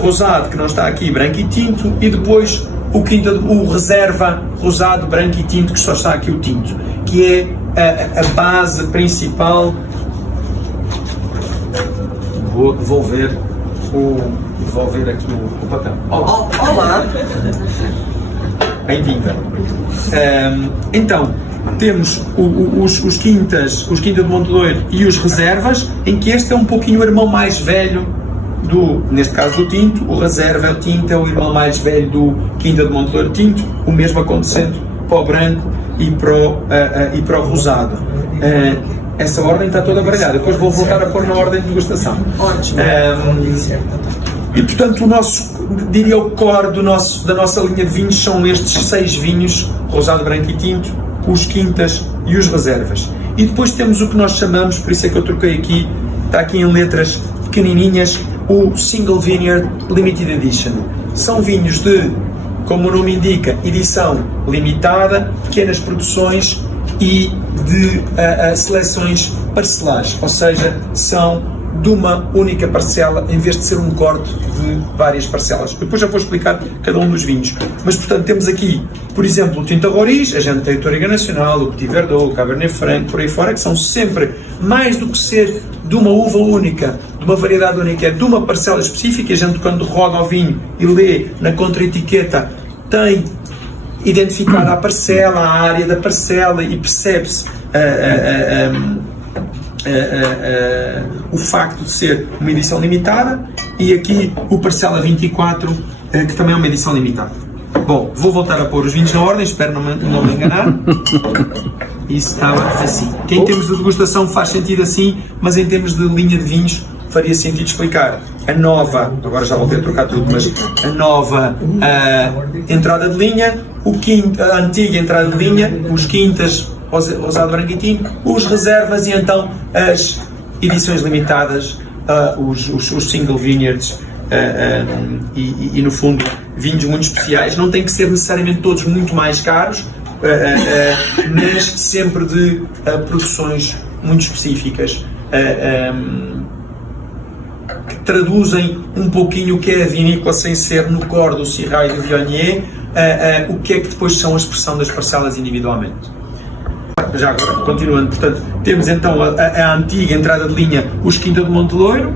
rosado, que não está aqui, branco e tinto, e depois o Reserva rosado, branco e tinto, que só está aqui o tinto, que é a base principal. Vou devolver aqui o papel. Olá! Bem-vinda. Então, temos os Quinta do Monte Loiro e os Reservas, em que este é um pouquinho o irmão mais velho neste caso do tinto. O Reserva é o tinto, é o irmão mais velho do Quinta do Monte Loiro tinto, o mesmo acontecendo para o branco e para o rosado. Essa ordem está toda baralhada, depois vou voltar a pôr na ordem de degustação. Ótimo. E portanto o core da nossa linha de vinhos são estes 6 vinhos, rosado, branco e tinto, os Quintas e os Reservas. E depois temos o que nós chamamos, por isso é que eu troquei aqui, está aqui em letras pequenininhas, o Single Vineyard Limited Edition. São vinhos de, como o nome indica, edição limitada, pequenas produções e de seleções parcelares, ou seja, são de uma única parcela, em vez de ser um corte de várias parcelas. Depois já vou explicar cada um dos vinhos. Mas, portanto, temos aqui, por exemplo, o Tinta Roriz, a gente tem o Touriga Nacional, o Petit Verdot, o Cabernet Franc, por aí fora, que são sempre, mais do que ser de uma uva única, de uma variedade única, de uma parcela específica. A gente, quando roda o vinho e lê na contra-etiqueta, tem identificada a parcela, a área da parcela, e percebe-se o facto de ser uma edição limitada, e aqui o Parcela 24, que também é uma edição limitada. Bom, vou voltar a pôr os vinhos na ordem, espero não me enganar. Isso estava assim. Que em termos de degustação faz sentido assim, mas em termos de linha de vinhos faria sentido explicar a nova, agora já voltei a trocar tudo, mas a nova entrada de linha, a antiga entrada de linha, os quintas, rosado, branco e tinto, os reservas, e então as edições limitadas, os single vineyards, e no fundo vinhos muito especiais. Não tem que ser necessariamente todos muito mais caros, mas sempre de produções muito específicas, que traduzem um pouquinho o que é a vinícola sem ser no core do Syrah e do Viognier, o que é que depois são a expressão das parcelas individualmente. Já agora, continuando, portanto, temos então a antiga entrada de linha, os Quinta do Monte Loiro.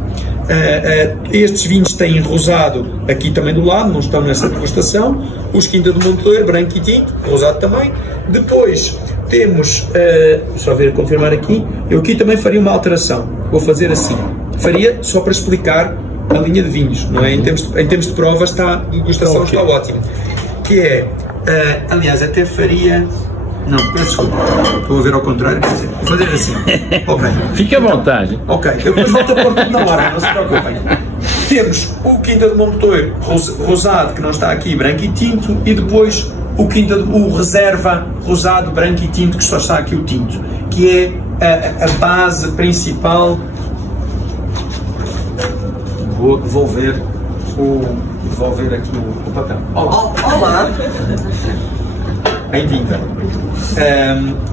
Estes vinhos têm rosado aqui também do lado, não estão nessa degustação. Os Quinta do Monte Loiro, branco e tinto, rosado também. Depois temos, só ver, confirmar aqui, eu aqui também faria uma alteração. Vou fazer assim, faria só para explicar a linha de vinhos, não é? Em termos de provas, a degustação está ótimo. Que é, aliás, até faria... Não, peço desculpa, estou a ver ao contrário, quer dizer, vou fazer assim. Ok. Fique à vontade. Ok, depois volto a pôr tudo na hora, não se preocupem. Temos o Quinta do Monte Loiro rosado, que não está aqui, branco e tinto, e depois o reserva rosado, branco e tinto, que só está aqui o tinto, que é a base principal. Vou devolver aqui o papel. Olá! Bem-vinda.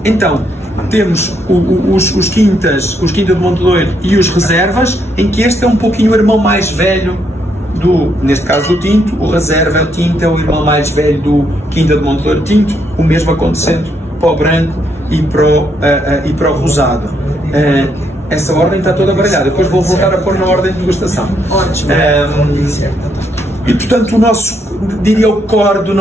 Então, temos os Quinta do Monte Loiro e os reservas, em que este é um pouquinho o irmão mais velho neste caso do tinto. O reserva, o tinto, é o irmão mais velho do Quinta do Monte Loiro tinto, o mesmo acontecendo para o branco e para o rosado. Essa ordem está toda baralhada, depois vou voltar a pôr na ordem de degustação. Ótimo. E portanto o core da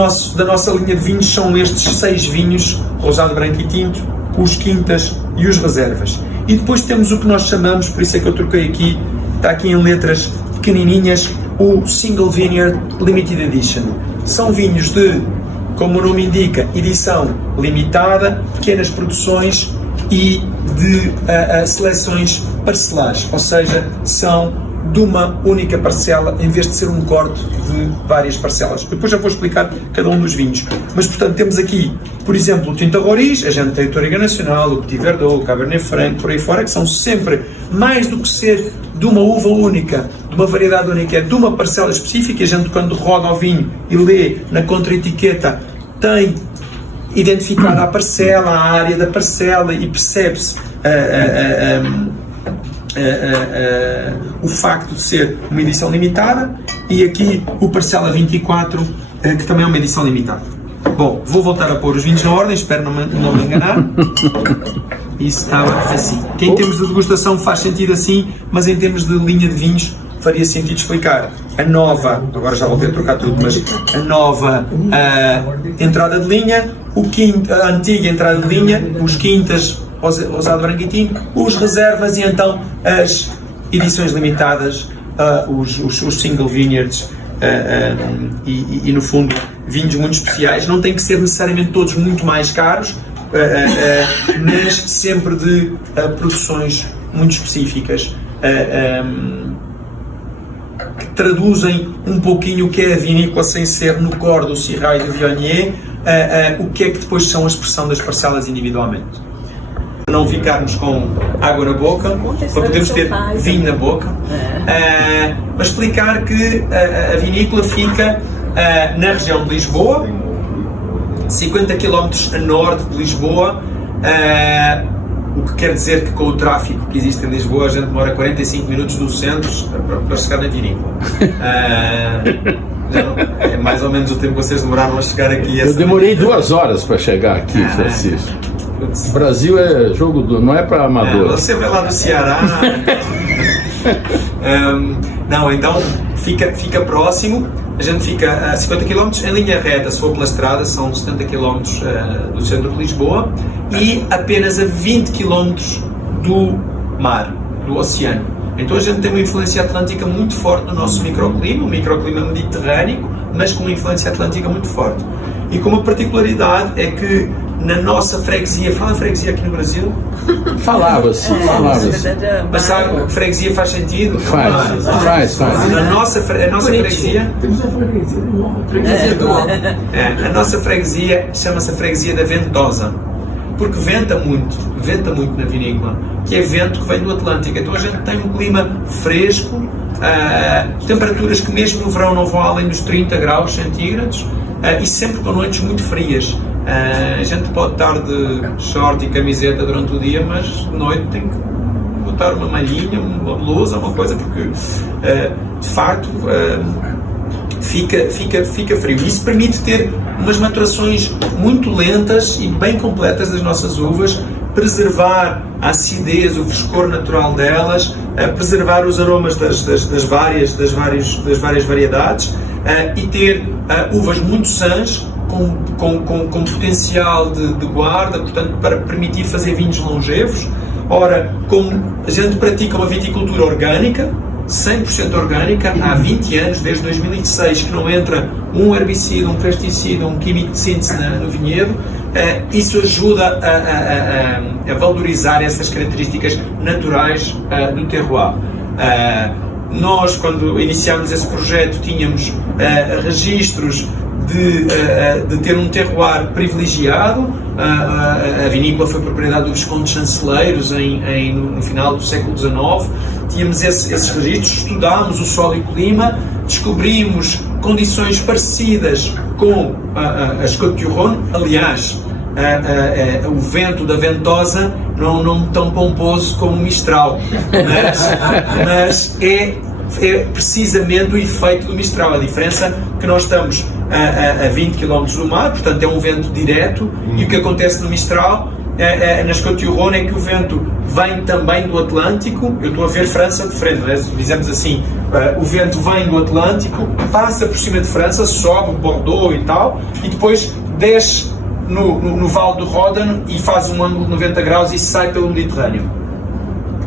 nossa linha de vinhos são estes 6 vinhos, rosado, branco e tinto, os quintas e os reservas. E depois temos o que nós chamamos, por isso é que eu troquei aqui, está aqui em letras pequenininhas, o Single Vineyard Limited Edition. São vinhos de, como o nome indica, edição limitada, pequenas produções e de seleções parcelares, ou seja, são de uma única parcela, em vez de ser um corte de várias parcelas. Depois já vou explicar cada um dos vinhos. Mas, portanto, temos aqui, por exemplo, o Tinta Roriz, a gente tem o Touriga Nacional, o Petit Verdot, o Cabernet Franc, por aí fora, que são sempre, mais do que ser de uma uva única, de uma variedade única, de uma parcela específica. A gente, quando roda o vinho e lê na contra-etiqueta, tem identificada a parcela, a área da parcela, e percebe-se o facto de ser uma edição limitada, e aqui o Parcela 24, que também é uma edição limitada. Bom, vou voltar a pôr os vinhos na ordem, espero não me enganar. Isso estava assim. Que em termos de degustação faz sentido assim, mas em termos de linha de vinhos faria sentido explicar a nova, agora já voltei a trocar tudo, mas a nova entrada de linha, a antiga entrada de linha, os quintas, rosado, branco e tinto, os reservas, e então as edições limitadas, os single vineyards, e no fundo vinhos muito especiais. Não tem que ser necessariamente todos muito mais caros, mas sempre de produções muito específicas, que traduzem um pouquinho o que é a vinícola sem ser no core do Syrah e do Viognier, o que é que depois são a expressão das parcelas individualmente. Para não ficarmos com água na boca, para podermos ter vinho na boca, para explicar que a vinícola fica na região de Lisboa, 50 km a norte de Lisboa, o que quer dizer que com o tráfico que existe em Lisboa a gente demora 45 minutos do centro para chegar na vinícola. É mais ou menos o tempo que vocês demoraram a chegar aqui. Eu demorei 2 horas para chegar aqui, Francisco. O Brasil é jogo não é para amador. Você vai lá do Ceará. Não, então fica próximo. A gente fica a 50 km em linha reta, se for pela estrada, são 70 km do centro de Lisboa, e apenas a 20 km do mar, do oceano. Então a gente tem uma influência atlântica muito forte no nosso microclima, um microclima mediterrâneo, mas com uma influência atlântica muito forte. E com uma particularidade é que na nossa freguesia, fala freguesia aqui no Brasil? Falava-se. Mas sabe que freguesia faz sentido? Faz. A nossa freguesia... Temos a freguesia do Alto. A nossa freguesia chama-se a freguesia da Ventosa, porque venta muito na vinícola, que é vento que vem do Atlântico. Então a gente tem um clima fresco, temperaturas que mesmo no verão não vão além dos 30 graus centígrados, e sempre com noites muito frias. A gente pode estar de short e camiseta durante o dia, mas de noite tem que botar uma malhinha, uma blusa, uma coisa, porque de facto fica frio. Isso permite ter umas maturações muito lentas e bem completas das nossas uvas, preservar a acidez, o frescor natural delas, preservar os aromas das várias variedades, e ter uvas muito sãs, com potencial de guarda, portanto, para permitir fazer vinhos longevos. Ora, como a gente pratica uma viticultura orgânica, 100% orgânica, há 20 anos, desde 2006, que não entra um herbicida, um pesticida, um químico de síntese no vinhedo, isso ajuda a valorizar essas características naturais do terroir. Nós, quando iniciámos esse projeto, tínhamos registros de ter um terroir privilegiado. A vinícola foi propriedade do Visconde Chanceleiros no final do século XIX. Tínhamos esses registros, estudámos o solo e o clima, descobrimos condições parecidas com as Côtes-du-Rhône. Aliás, o vento da Ventosa não tão pomposo como o Mistral, mas é precisamente o efeito do Mistral. A diferença é que nós estamos a 20 km do mar, portanto é um vento direto, e o que acontece no Mistral, nas Côtes-du-Rhône, é que o vento vem também do Atlântico. Eu estou a ver França de frente, dizemos assim, o vento vem do Atlântico, passa por cima de França, sobe Bordeaux e tal, e depois desce no Vale do Ródano e faz um ângulo de 90 graus e sai pelo Mediterrâneo.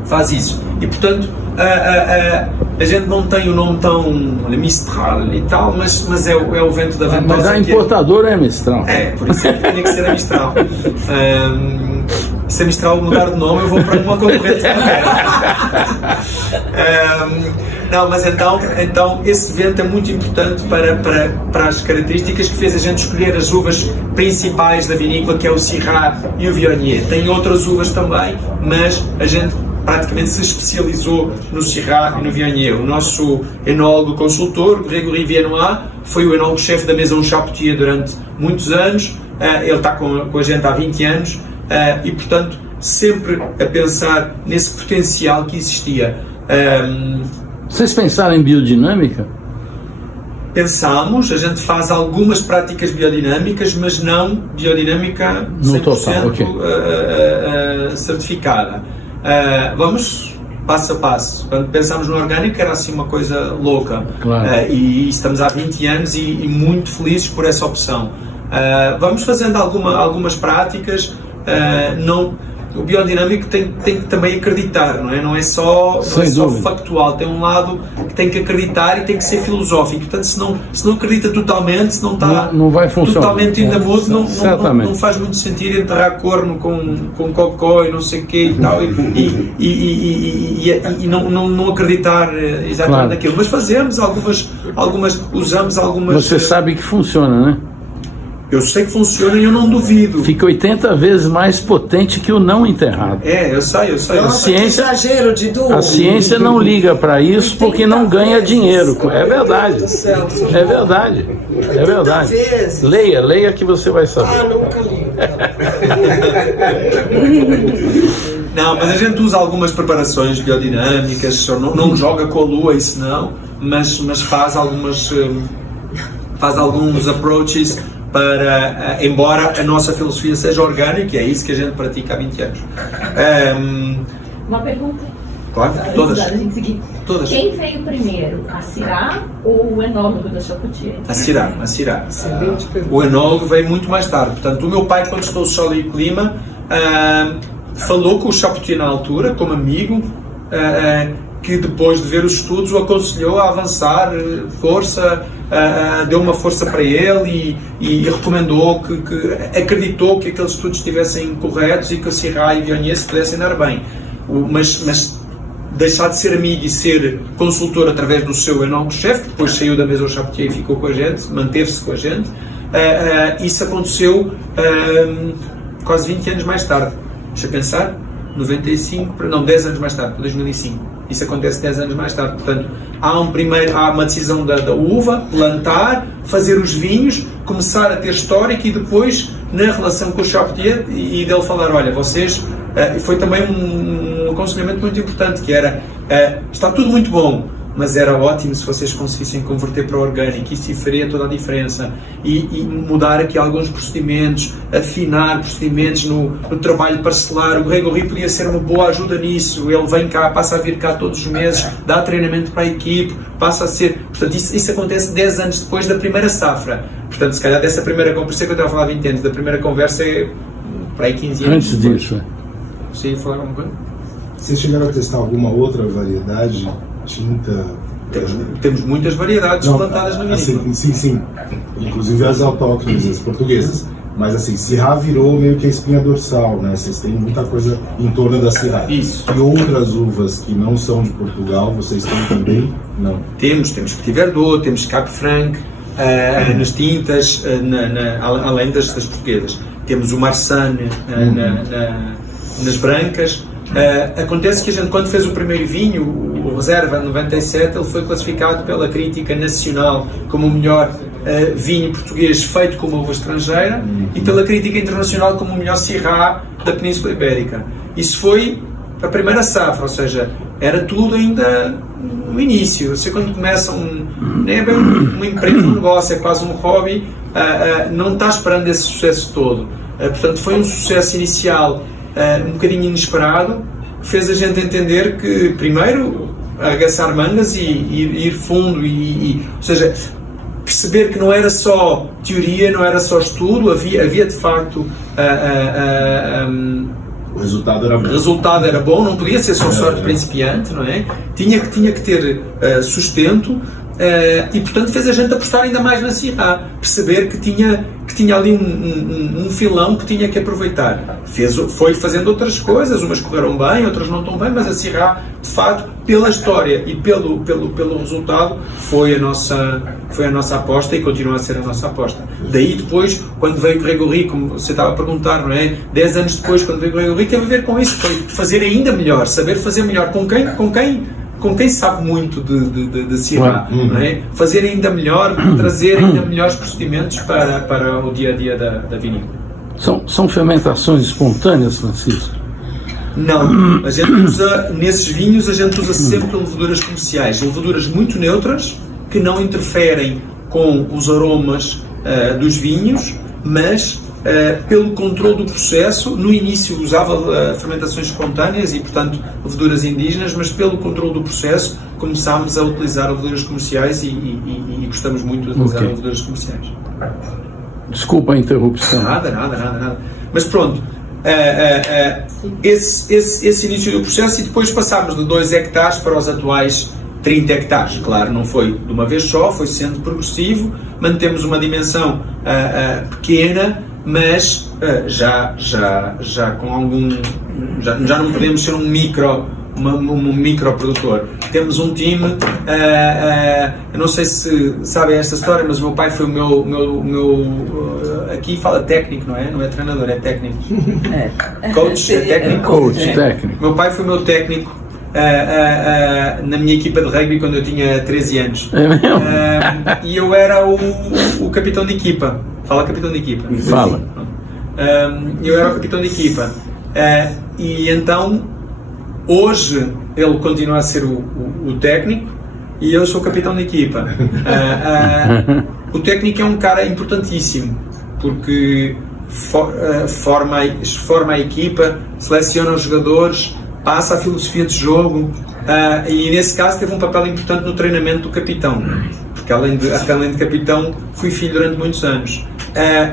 Faz isso. E portanto, a gente não tem o nome tão Mistral e tal, mas é o vento da Ventosa. Mas a importadora é Mistral. Por isso é que tinha que ser a Mistral. Se a Mistral mudar de nome, eu vou para uma concorrente qualquer. Não, mas então esse vento é muito importante para as características que fez a gente escolher as uvas principais da vinícola, que é o Syrah e o Viognier. Tem outras uvas também, mas a gente praticamente se especializou no Syrah e no Viognier. O nosso enólogo consultor, Grégory Viennois, foi o enólogo-chefe da Maison Chapoutier durante muitos anos. Ele está com a gente há 20 anos, e portanto sempre a pensar nesse potencial que existia. Vocês pensaram em biodinâmica? Pensamos, a gente faz algumas práticas biodinâmicas, mas não biodinâmica 100% certificada. Vamos passo a passo. Quando pensámos no orgânico era assim uma coisa louca. Claro. E estamos há 20 anos e muito felizes por essa opção. Vamos fazendo algumas práticas. O biodinâmico tem que também acreditar, não é só factual, tem um lado que tem que acreditar e tem que ser filosófico. Portanto, se não acredita totalmente, se não está não vai funcionar. Totalmente in the mood, não faz muito sentido enterrar corno com cocó e não sei o quê e tal, e não acreditar exatamente naquilo. Mas fazemos usamos algumas... Você sabe que funciona, né? Eu sei que funciona e eu não duvido. Fica 80 vezes mais potente que o não enterrado. Eu sei. Nossa, que exagero, Didu. A ciência não liga para isso porque não ganha dinheiro. É verdade. É verdade. É verdade. Leia que você vai saber. Ah, nunca li. Não, mas a gente usa algumas preparações biodinâmicas, não joga com a lua, isso não, mas faz alguns approaches para, embora a nossa filosofia seja orgânica, é isso que a gente pratica há 20 anos. Uma pergunta. Claro, todas. Todas. Quem veio primeiro, a Syrah ou o enólogo da Chapoutier? A Syrah. O enólogo veio muito mais tarde. Portanto, o meu pai, quando estudou Solo e Clima, falou com o Chapoutier na altura, como amigo, que depois de ver os estudos o aconselhou a avançar, deu uma força para ele e recomendou que acreditou que aqueles estudos estivessem corretos e que a Syrah e a Viognier se pudessem dar bem. Mas deixar de ser amigo e ser consultor através do seu enólogo-chefe, que depois saiu da mesa ao Chapoutier e ficou com a gente, manteve-se com a gente, isso aconteceu quase 20 anos mais tarde. Deixa eu pensar, 10 anos mais tarde, 2005. Isso acontece 10 anos mais tarde. Portanto, há uma decisão da uva, plantar, fazer os vinhos, começar a ter histórico e depois, na relação com o Chapoutier, e dele falar, olha, vocês... foi também um aconselhamento muito importante, que era, está tudo muito bom, mas era ótimo se vocês conseguissem converter para o orgânico, isso faria toda a diferença, e mudar aqui alguns procedimentos, afinar procedimentos no trabalho parcelar. O Grégory podia ser uma boa ajuda nisso, ele vem cá, passa a vir cá todos os meses, dá treinamento para a equipe, passa a ser... Portanto, isso acontece 10 anos depois da primeira safra. Portanto, se calhar dessa primeira conversa, que eu estava a falar 20 anos, da primeira conversa é para aí 15 anos antes depois. disso. Você ia falar alguma coisa? Vocês chegaram a testar alguma outra variedade, tinta? Temos muitas variedades plantadas na vinícola. Assim, sim. Inclusive as autóctones, as portuguesas. Mas assim, Syrah virou meio que a espinha dorsal, né? Vocês têm muita coisa em torno da Syrah. Isso. E outras uvas que não são de Portugal, vocês têm também? Não. Temos Petit Verdot, temos Cap Franc, nas tintas, além das portuguesas. Temos o Marsanne nas brancas. Acontece que a gente, quando fez o primeiro vinho, o Reserva 97, ele foi classificado pela crítica nacional como o melhor vinho português feito com uma uva estrangeira e pela crítica internacional como o melhor Syrah da Península Ibérica. Isso foi a primeira safra, ou seja, era tudo ainda no início. Você, quando começa nem é bem uma empresa, um negócio, é quase um hobby, não está esperando esse sucesso todo. Portanto, foi um sucesso inicial um bocadinho inesperado, fez a gente entender que, primeiro, arregaçar mangas e ir fundo, ou seja, perceber que não era só teoria, não era só estudo, havia de facto o resultado era bom. O resultado era bom, não podia ser só sorte principiante, não é? Tinha que ter sustento. E portanto fez a gente apostar ainda mais na Syrah, perceber que tinha ali um filão que tinha que aproveitar. Foi fazendo outras coisas, umas correram bem, outras não tão bem, mas a Syrah, de facto, pela história e pelo resultado, foi a nossa aposta e continua a ser a nossa aposta. Daí depois, quando veio o Grégory, como você estava a perguntar, não é? 10 anos depois, quando veio o Grégory, teve a ver com isso, foi fazer ainda melhor, saber fazer melhor, com quem sabe muito de Syrah, não é? Fazer ainda melhor, trazer ainda melhores procedimentos para o dia a dia da vinícola. São fermentações espontâneas, Francisco? Não, a gente usa, nesses vinhos a gente usa sempre leveduras comerciais, leveduras muito neutras, que não interferem com os aromas dos vinhos, mas pelo controle do processo. No início usava fermentações espontâneas e, portanto, leveduras indígenas, mas pelo controle do processo começámos a utilizar leveduras comerciais e gostamos muito de utilizar leveduras comerciais. Desculpa a interrupção. Nada. Mas pronto, esse início do processo, e depois passámos de 2 hectares para os atuais 30 hectares. Claro, não foi de uma vez só, foi sendo progressivo, mantemos uma dimensão pequena, mas já com algum... Já não podemos ser um microprodutor. Temos um time, eu não sei se sabem esta história, mas o meu pai foi o meu aqui fala técnico, não é? Não é treinador, é técnico. Coach, é técnico. Coach, técnico. Meu pai foi meu técnico na minha equipa de rugby quando eu tinha 13 anos. É mesmo? E eu era o capitão de equipa. Fala capitão de equipa. Fala. Eu era o capitão de equipa. E então, hoje, ele continua a ser o técnico e eu sou o capitão de equipa. O técnico é um cara importantíssimo, porque forma a equipa, seleciona os jogadores, passa a filosofia de jogo, e nesse caso teve um papel importante no treinamento do capitão, porque além de capitão fui filho durante muitos anos.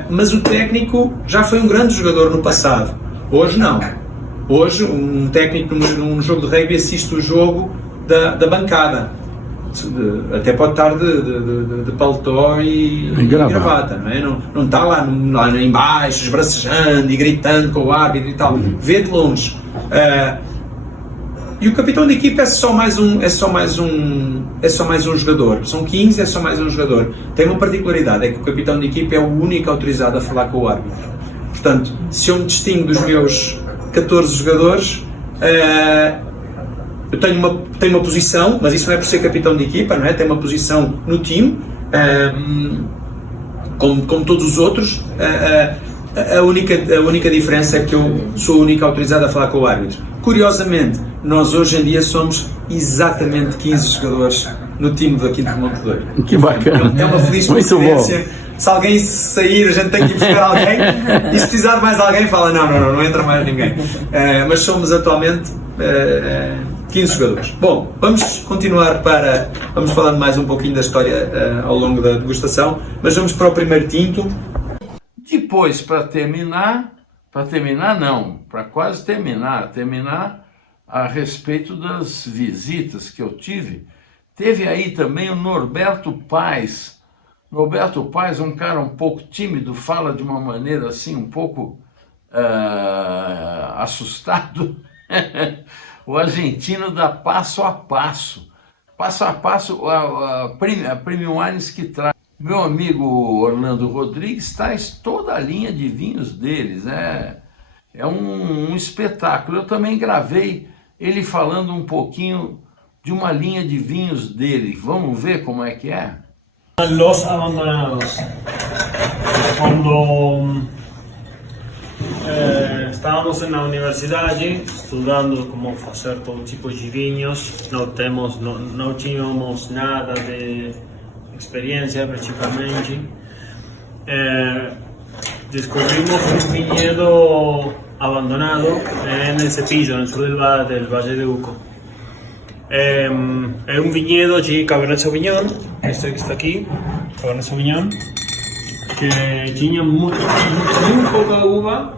Mas o técnico já foi um grande jogador no passado, hoje não. Hoje um técnico num jogo de rugby assiste o jogo da bancada, até pode estar de paletó e gravata, não é? Não está lá em baixo, esbracejando e gritando com o árbitro e tal, vê de longe. E o capitão de equipa é só mais um jogador. São 15, é só mais um jogador. Tem uma particularidade, é que o capitão de equipa é o único autorizado a falar com o árbitro. Portanto, se eu me distingo dos meus 14 jogadores, eu tenho uma posição, mas isso não é por ser capitão de equipa, não é? Tenho uma posição no time, como todos os outros. A única diferença é que eu sou o único autorizado a falar com o árbitro. Curiosamente, nós hoje em dia somos exatamente 15 jogadores no time da Quinta de Montedouro. Que bacana. É uma feliz coincidência. Se alguém sair, a gente tem que ir buscar alguém, e se precisar de mais alguém, fala não entra mais ninguém. Mas somos atualmente 15 jogadores. Bom, vamos continuar vamos falando mais um pouquinho da história ao longo da degustação, mas vamos para o primeiro tinto. Depois, para quase terminar a respeito das visitas que eu tive, teve aí também o Norberto Paes. Norberto Paes é um cara um pouco tímido, fala de uma maneira assim um pouco assustado. O argentino dá passo a passo. Passo a passo, a Premium Wines que traz. Meu amigo Orlando Rodrigues traz toda a linha de vinhos deles. É um espetáculo. Eu também gravei ele falando um pouquinho de uma linha de vinhos dele. Vamos ver como é que é? Los Abandonados. Cuando estábamos en la universidad estudiando cómo hacer todo tipo de vinos, no teníamos nada de experiencia principalmente. Descubrimos un viñedo abandonado en el Cepillo, en el sur del Valle de Uco. Es un viñedo de Cabernet Sauvignon, este que está aquí, Cabernet Sauvignon, que tinha muito pouca uva,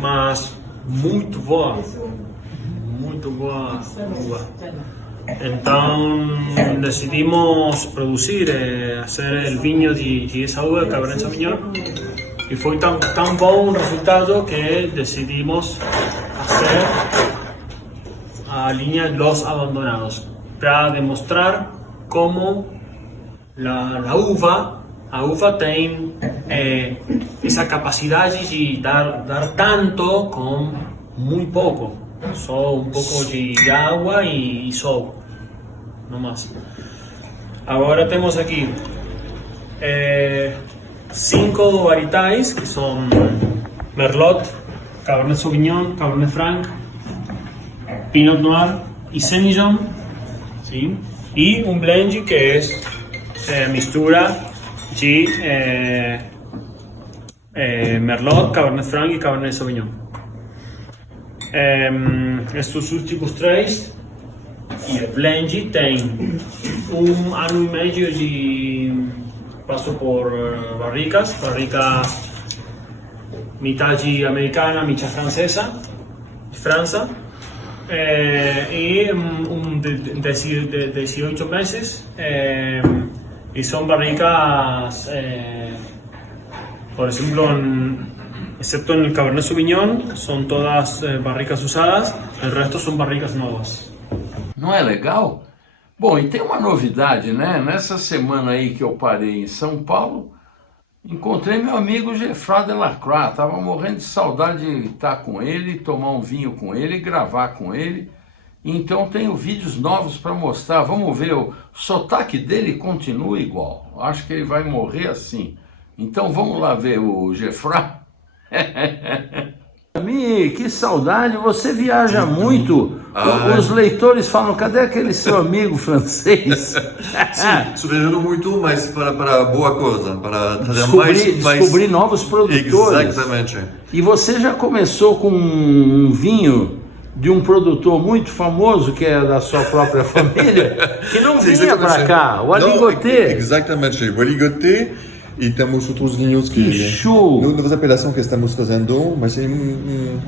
mas muito boa uva. Então decidimos produzir, hacer el vinho de esa uva, Cabernet Sauvignon, y fue tan bom o resultado que decidimos hacer a línea Los Abandonados, para demostrar cómo a uva tem essa capacidade de dar tanto com muito pouco, só um pouco de água e sol, no mais. Agora temos aqui 5 varietais, que são Merlot, Cabernet Sauvignon, Cabernet Franc, Pinot Noir y Semillon, ¿sí? Y un blend que es mistura de Merlot, Cabernet Franc y Cabernet Sauvignon. Estos últimos tres y el blend tem ano e meio de paso por barricas mitad americana, mitad francesa, Francia. Y 18 meses, y son barricas, por ejemplo, excepto en el Cabernet Sauvignon, son todas barricas usadas, el resto son barricas nuevas. Não é legal? Bom, e tem uma novidade, né? Nessa semana aí que eu parei em São Paulo, encontrei meu amigo Geoffroy Delacroix, estava morrendo de saudade de estar com ele, tomar um vinho com ele, gravar com ele. Então tenho vídeos novos para mostrar, vamos ver, o sotaque dele continua igual, acho que ele vai morrer assim. Então vamos lá ver o Geoffroy. Mi, que saudade, você viaja muito. Os leitores falam, cadê aquele seu amigo francês? Sim, estou viajando muito, mas para boa coisa, para trazer descobrir novos produtores. Exatamente. E você já começou com um vinho de um produtor muito famoso, que é da sua própria família, que não vinha para cá, o Aligoté. Exatamente, o Aligoté. E temos outros vinhos que show! Novas apelações que estamos fazendo, mas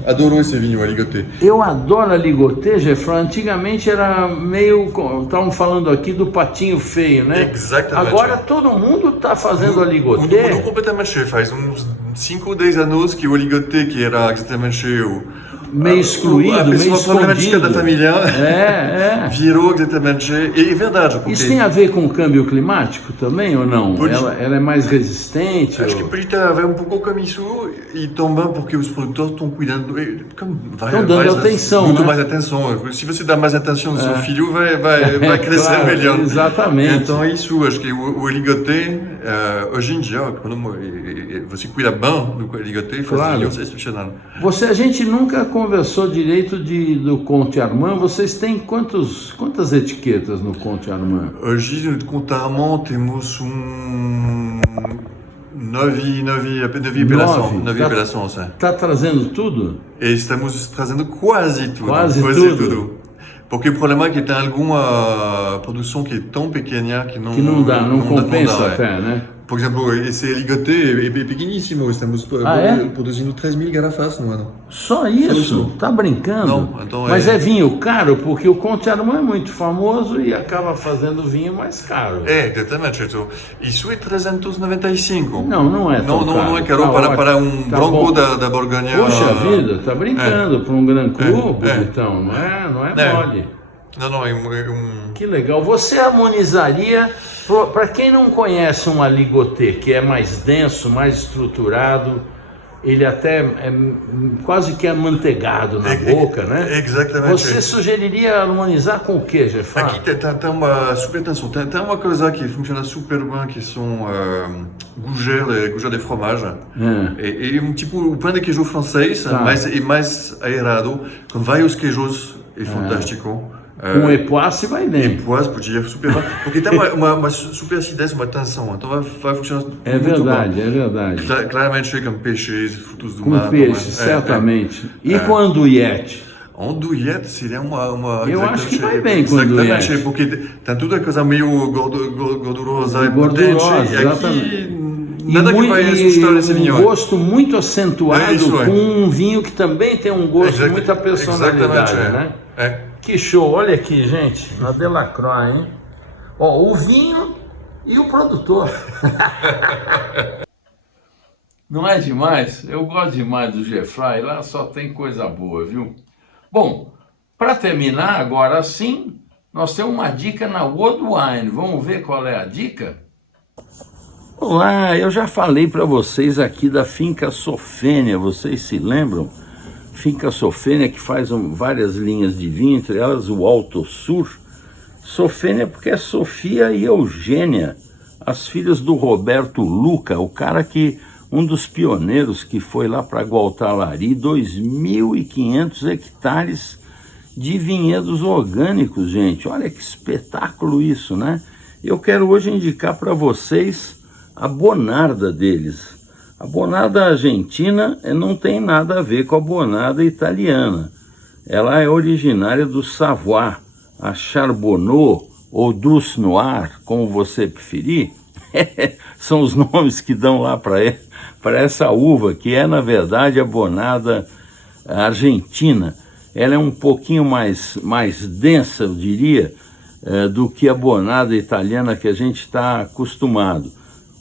adoro esse vinho, Aligoté. Eu adoro Aligoté, Geoffroy. Antigamente era meio, estavam falando aqui do patinho feio, né? Exatamente. Agora todo mundo está fazendo Aligoté. Mudou completamente, faz uns 5 ou 10 anos que o Aligoté, que era exatamente meio excluído, a meio problemática da família, virou exatamente, e é verdade. Porque... Isso tem a ver com o câmbio climático também ou não? Ela é mais resistente? Acho que pode ter a ver um pouco com isso e também porque os produtores estão cuidando, estão dando atenção, muito né? mais atenção. Se você dá mais atenção ao seu filho, vai crescer claro, melhor. Exatamente. Então é isso, acho que o Aligoté, hoje em dia, quando você cuida bem do Aligoté, faz vinhos excepcional. A gente nunca conversou direito do Comte Armand. Vocês têm quantas etiquetas no Comte Armand? Hoje no Comte Armand temos 9 apelações. Está trazendo tudo? E estamos trazendo quase tudo. Quase tudo. Porque o problema é que tem alguma produção que é tão pequena que não compensa até, né? Por exemplo, esse Aligoté é pequeníssimo, estamos produzindo 3.000 garrafas no ano. Só isso? Tá brincando? Não, então mas é vinho caro, porque o Comte Armand é muito famoso e acaba fazendo vinho mais caro. Exatamente. Então, isso é 395. Não é tão caro. Não é caro para um branco da Borgonha. Poxa vida, tá brincando, para um Grand Cru, então, não é mole. Não, Que legal. Você harmonizaria, para quem não conhece um Aligoté, que é mais denso, mais estruturado, ele até é quase que amanteigado na boca, né? Exatamente. Você sugeriria harmonizar com o que, Geoffroy? Aqui tem uma super tensão. Tem uma coisa que funciona super bem, que são gougères de fromage. É tipo o pão de queijo francês, mas é mais aerado, com vários queijos, é fantástico. Com epoisse vai dentro. Epoisse podia super bem, porque tem uma super acidez, uma tensão, então vai funcionar muito bem. É verdade. Claramente com peixes, frutos do mar. Com peixe, certamente. E com andouillette? Andouillette seria uma... Eu acho que vai bem com andouillette. Exatamente, porque tem toda a coisa meio gordurosa e potente, e aqui nada que vai assustar esse vinho. Um gosto muito acentuado com um vinho que também tem um gosto, muita personalidade, né? Que show, olha aqui, gente, na Delacroix, hein? Ó, o vinho e o produtor. Não é demais? Eu gosto demais do Geoffroy, lá só tem coisa boa, viu? Bom, para terminar, agora sim, nós temos uma dica na World Wine. Vamos ver qual é a dica? Olá, eu já falei para vocês aqui da Finca Sofênia, vocês se lembram? Finca Sofênia, que faz várias linhas de vinho, entre elas o Alto Sur. Sofênia porque é Sofia e Eugênia, as filhas do Roberto Luca, o cara que, um dos pioneiros que foi lá para Gualtalari, 2.500 hectares de vinhedos orgânicos, gente. Olha que espetáculo isso, né? Eu quero hoje indicar para vocês a Bonarda deles. A Bonarda argentina não tem nada a ver com a Bonarda italiana. Ela é originária do Savoie, a Charbonneau ou Douce Noir, como você preferir. São os nomes que dão lá para essa uva, que é, na verdade, a Bonarda argentina. Ela é um pouquinho mais densa, eu diria, do que a Bonarda italiana que a gente está acostumado.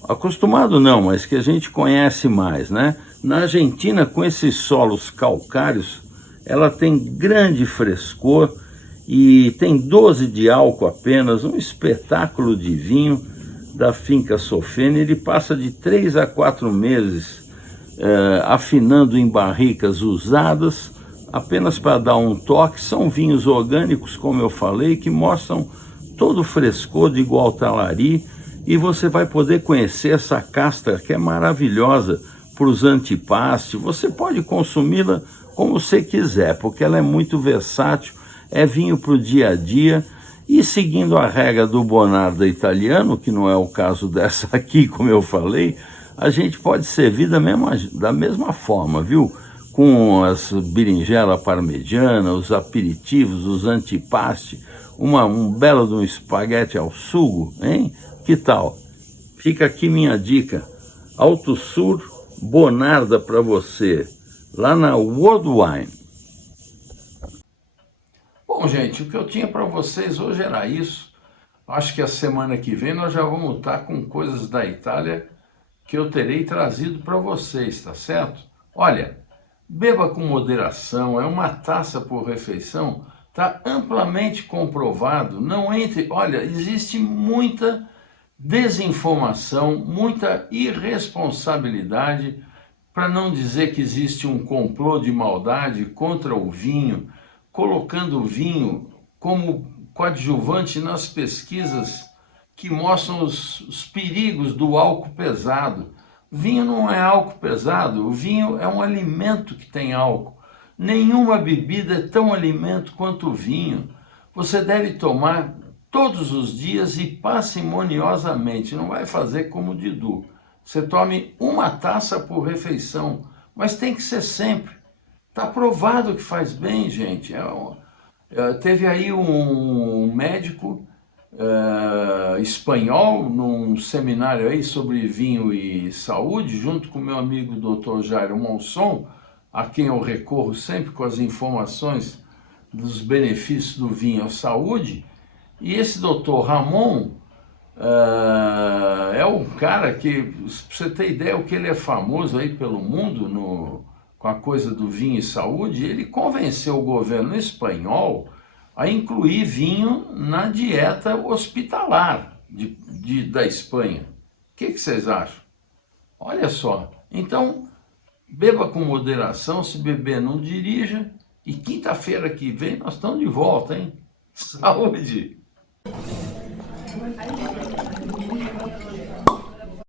Acostumado não, mas que a gente conhece mais, né? Na Argentina, com esses solos calcários, ela tem grande frescor e tem 12 de álcool apenas, um espetáculo de vinho, da finca Sofene, ele passa de 3 a 4 meses afinando em barricas usadas, apenas para dar um toque. São vinhos orgânicos, como eu falei, que mostram todo o frescor de Gualtalari, e você vai poder conhecer essa casta que é maravilhosa para os antipasti. Você pode consumi-la como você quiser, porque ela é muito versátil, é vinho para o dia a dia. E seguindo a regra do Bonarda italiano, que não é o caso dessa aqui, como eu falei, a gente pode servir da mesma forma, viu? Com as berinjela parmegiana, os aperitivos, os antipasti, um belo de um espaguete ao sugo, hein? Que tal? Fica aqui minha dica. Alto Sur Bonarda para você, lá na World Wine. Bom, gente, o que eu tinha para vocês hoje era isso. Acho que a semana que vem nós já vamos estar com coisas da Itália que eu terei trazido para vocês, tá certo? Olha, beba com moderação, é uma taça por refeição, está amplamente comprovado. Não entre, olha, existe muita desinformação, muita irresponsabilidade, para não dizer que existe um complô de maldade contra o vinho, colocando o vinho como coadjuvante nas pesquisas que mostram os perigos do álcool pesado. O vinho não é álcool pesado, o vinho é um alimento que tem álcool. Nenhuma bebida é tão alimento quanto o vinho. Você deve tomar todos os dias e parcimoniosamente, não vai fazer como o Didu. Você tome uma taça por refeição, mas tem que ser sempre. Está provado que faz bem, gente. Teve aí um médico espanhol num seminário aí sobre vinho e saúde, junto com meu amigo Dr. Jairo Monson, a quem eu recorro sempre com as informações dos benefícios do vinho à saúde. E esse Dr. Ramon é um cara que, pra você ter ideia, o que ele é famoso aí pelo mundo com a coisa do vinho e saúde, ele convenceu o governo espanhol a incluir vinho na dieta hospitalar da Espanha. O que vocês acham? Olha só, então beba com moderação, se beber não dirija, e quinta-feira que vem nós estamos de volta, hein? Saúde!